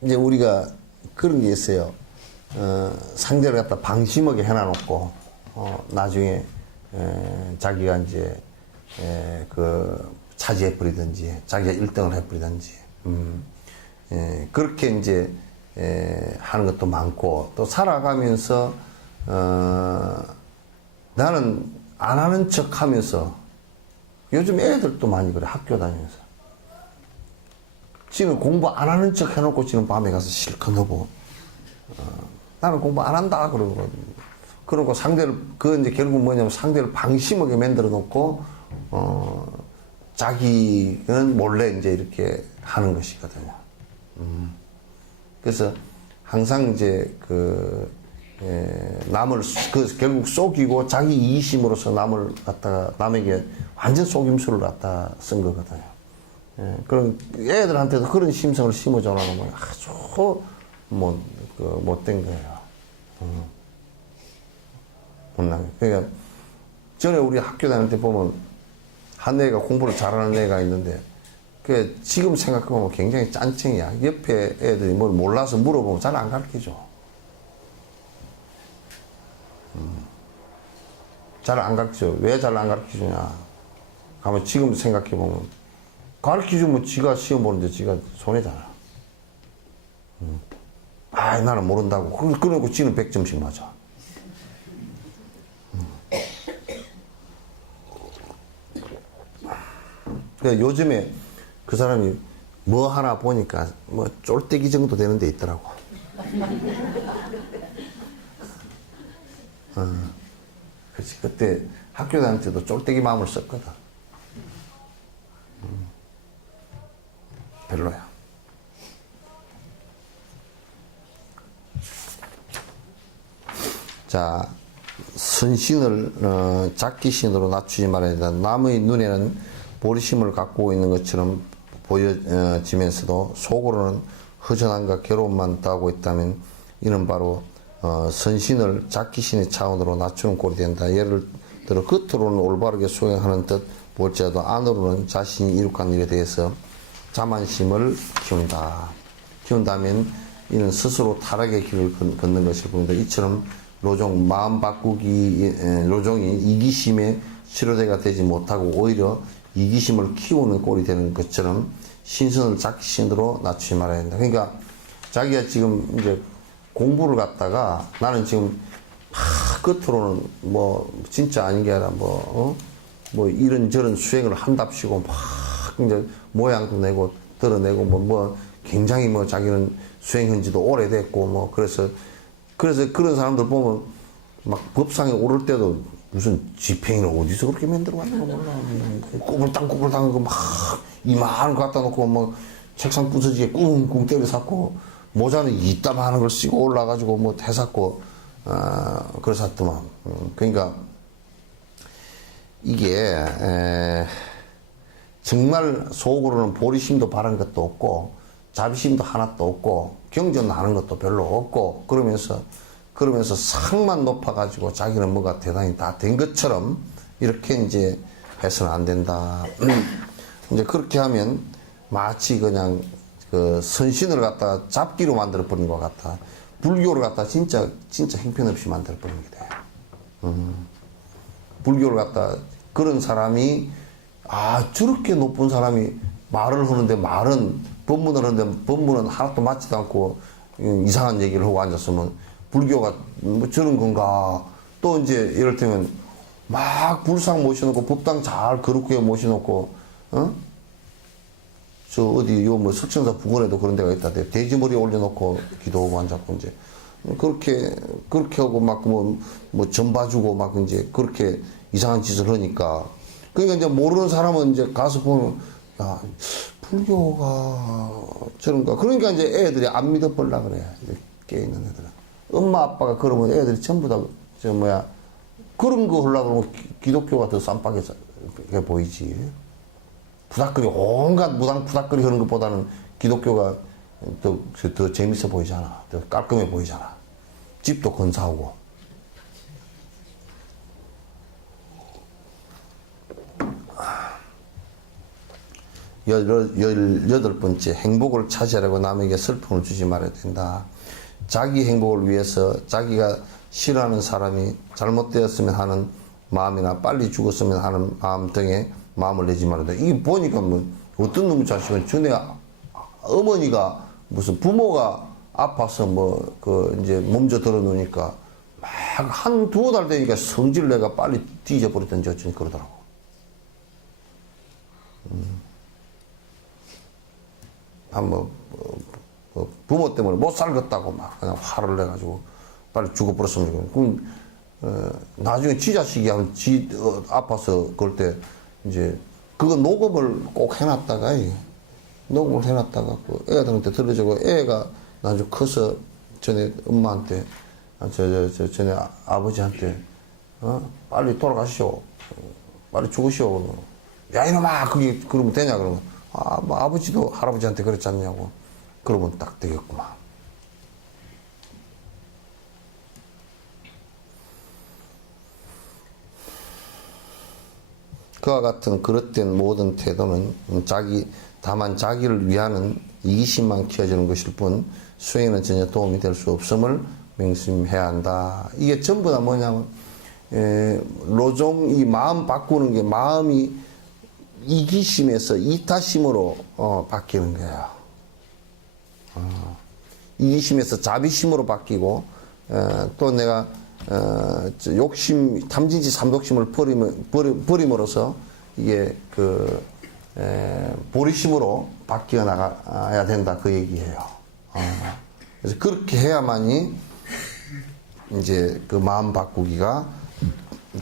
이제 우리가 그런 게 있어요. 상대를 갖다 방심하게 해놔놓고, 나중에, 자기가 이제, 차지해버리든지, 자기가 1등을 해버리든지, 그렇게 이제, 하는 것도 많고, 또 살아가면서, 나는 안 하는 척 하면서, 요즘 애들도 많이 그래, 학교 다니면서. 지금 공부 안 하는 척 해놓고 지금 밤에 가서 실컷 하고, 나는 공부 안 한다, 그러고 상대를, 이제 결국 뭐냐면 상대를 방심하게 만들어 놓고, 자기는 몰래 이제 이렇게 하는 것이거든요. 그래서 항상 이제 남을, 결국 속이고 자기 이기심으로서 남을 갖다가, 남에게 완전 속임수를 갖다 쓴 거거든요. 그런 애들한테도 그런 심성을 심어줘 놓으면 아주 못된 거예요. 못나게. 그러니까 전에 우리 학교 다닐 때 보면 한 애가 공부를 잘하는 애가 있는데 그 지금 생각해보면 굉장히 짠청이야. 옆에 애들이 뭘 몰라서 물어보면 잘 안 가르쳐줘. 잘 안 가르쳐. 왜 잘 안 가르쳐주냐? 가면 지금 생각해보면 가르쳐주면 지가 시험 보는데 지가 손해잖아. 나는 모른다고. 그러고 지는 100점씩 맞아. 그러니까 요즘에 그 사람이 뭐 하나 보니까 뭐 쫄대기 정도 되는 데 있더라고. 그렇지. 그때 학교 다닐 때도 쫄대기 마음을 썼거든. 별로야. 자, 선신을 작기신으로 낮추지 말아야 된다. 남의 눈에는 보리심을 갖고 있는 것처럼 보여지면서도 속으로는 허전함과 괴로움만 따고 있다면 이는 바로 선신을 작기신의 차원으로 낮추는 꼴이 된다. 예를 들어 겉으로는 올바르게 수행하는 듯 볼지라도 안으로는 자신이 이룩한 일에 대해서 자만심을 키운다면 이는 스스로 타락의 길을 걷는 것일 뿐이다. 이처럼 마음 바꾸기 로종이 이기심의 치료제가 되지 못하고 오히려 이기심을 키우는 꼴이 되는 것처럼 신선을 작기신으로 낮추지 말아야 된다. 그러니까 자기가 지금 이제 공부를 갖다가 나는 지금 겉으로는 뭐 진짜 아닌 게 아니라 뭐 이런저런 수행을 한답시고 막 이제 모양도 내고 드러내고 뭐 굉장히 뭐 자기는 수행한 지도 오래됐고 그래서 그런 사람들 보면 막 법상에 오를 때도 무슨 집행인을 어디서 그렇게 만들어 왔는 거 몰라. 꼬불땅 막 이만한 거 갖다 놓고 뭐 책상 부서지게 꿍꿍 때려 샀고 모자는 이따만한 걸 쓰고 올라가지고 뭐 해샀고 그랬었더만. 그러니까 이게 정말 속으로는 보리심도 바란 것도 없고 자비심도 하나도 없고 경전하는 것도 별로 없고 그러면서 상만 높아가지고 자기는 뭐가 대단히 다 된 것처럼 이렇게 이제 해서는 안 된다. 이제 그렇게 하면 마치 그냥 그 선신을 갖다가 잡기로 만들어 버린 것 같아. 불교를 갖다 진짜 형편없이 만들어 버린 게 돼요. 불교를 갖다 그런 사람이 저렇게 높은 사람이 말을 하는데 법문을 하는데 법문은 하나도 맞지도 않고 이상한 얘기를 하고 앉았으면 불교가 뭐 저런 건가. 또 이제 예를 들면 막 불상 모셔놓고 법당 잘 거룩하게 모셔놓고 저 어디 요 뭐 석천사 부근에도 그런 데가 있다. 돼지머리 올려놓고 기도하고 앉았고 이제 그렇게 하고 막 뭐 전 봐주고 막 이제 그렇게 이상한 짓을 하니까 그러니까 이제 모르는 사람은 이제 가서 보면 야 불교가 저런가. 그러니까 이제 애들이 안 믿어보려 그래. 이제 깨 있는 애들은. 엄마 아빠가 그러면 애들이 전부 다 그런 거 하려고 그러면 기독교가 더 쌈박해 보이지. 부닥거리 온갖 무당 부닥거리 하는 것보다는 기독교가 더 재밌어 보이잖아. 더 깔끔해 보이잖아. 집도 건사하고. 18번째, 행복을 차지하려고 남에게 슬픔을 주지 말아야 된다. 자기 행복을 위해서 자기가 싫어하는 사람이 잘못되었으면 하는 마음이나 빨리 죽었으면 하는 마음 등에 마음을 내지 말아야 된다. 이게 보니까 뭐 어떤 놈의 자식은 전에 어머니가 무슨 부모가 아파서 이제 몸져 들어 놓으니까 막 한두 달 되니까 성질 내가 빨리 뒤져버리던지 어쩌니 그러더라고. 부모 때문에 못 살겠다고 막 그냥 화를 내가지고 빨리 죽어버렸으면 좋겠고. 그럼, 나중에 지 자식이 하면 아파서 그럴 때 이제 그거 녹음을 꼭 해놨다가, 녹음을 해놨다가 그 애들한테 들려주고 애가 나중에 커서 전에 엄마한테, 전에 아버지한테, 빨리 돌아가시오. 빨리 죽으시오. 야, 이놈아! 그게 그러면 되냐? 그러면. 뭐 아버지도 할아버지한테 그랬지 않냐고. 그러면 딱 되겠구만. 그와 같은 그릇된 모든 태도는 다만 자기를 위하는 이기심만 키워주는 것일 뿐 수행에는 전혀 도움이 될 수 없음을 명심해야 한다. 이게 전부 다 뭐냐면, 이 마음 바꾸는 게 마음이 이기심에서 이타심으로 바뀌는 거야. 이기심에서 자비심으로 바뀌고, 또 내가 욕심, 탐진치 삼독심을 버림으로써 이게 보리심으로 바뀌어 나가야 된다, 그 얘기예요. 그래서 그렇게 해야만이 이제 그 마음 바꾸기가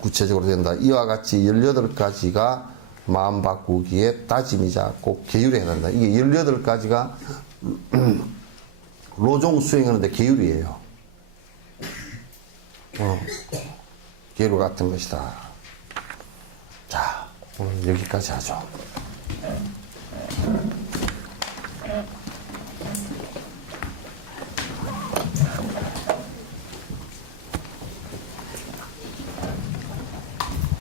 구체적으로 된다. 이와 같이 18가지가 마음 바꾸기의 따짐이자 꼭 계율해야 된다. 이게 18가지가 로종 수행하는데 계율이에요. 계율 같은 것이다. 자, 오늘 여기까지 하죠.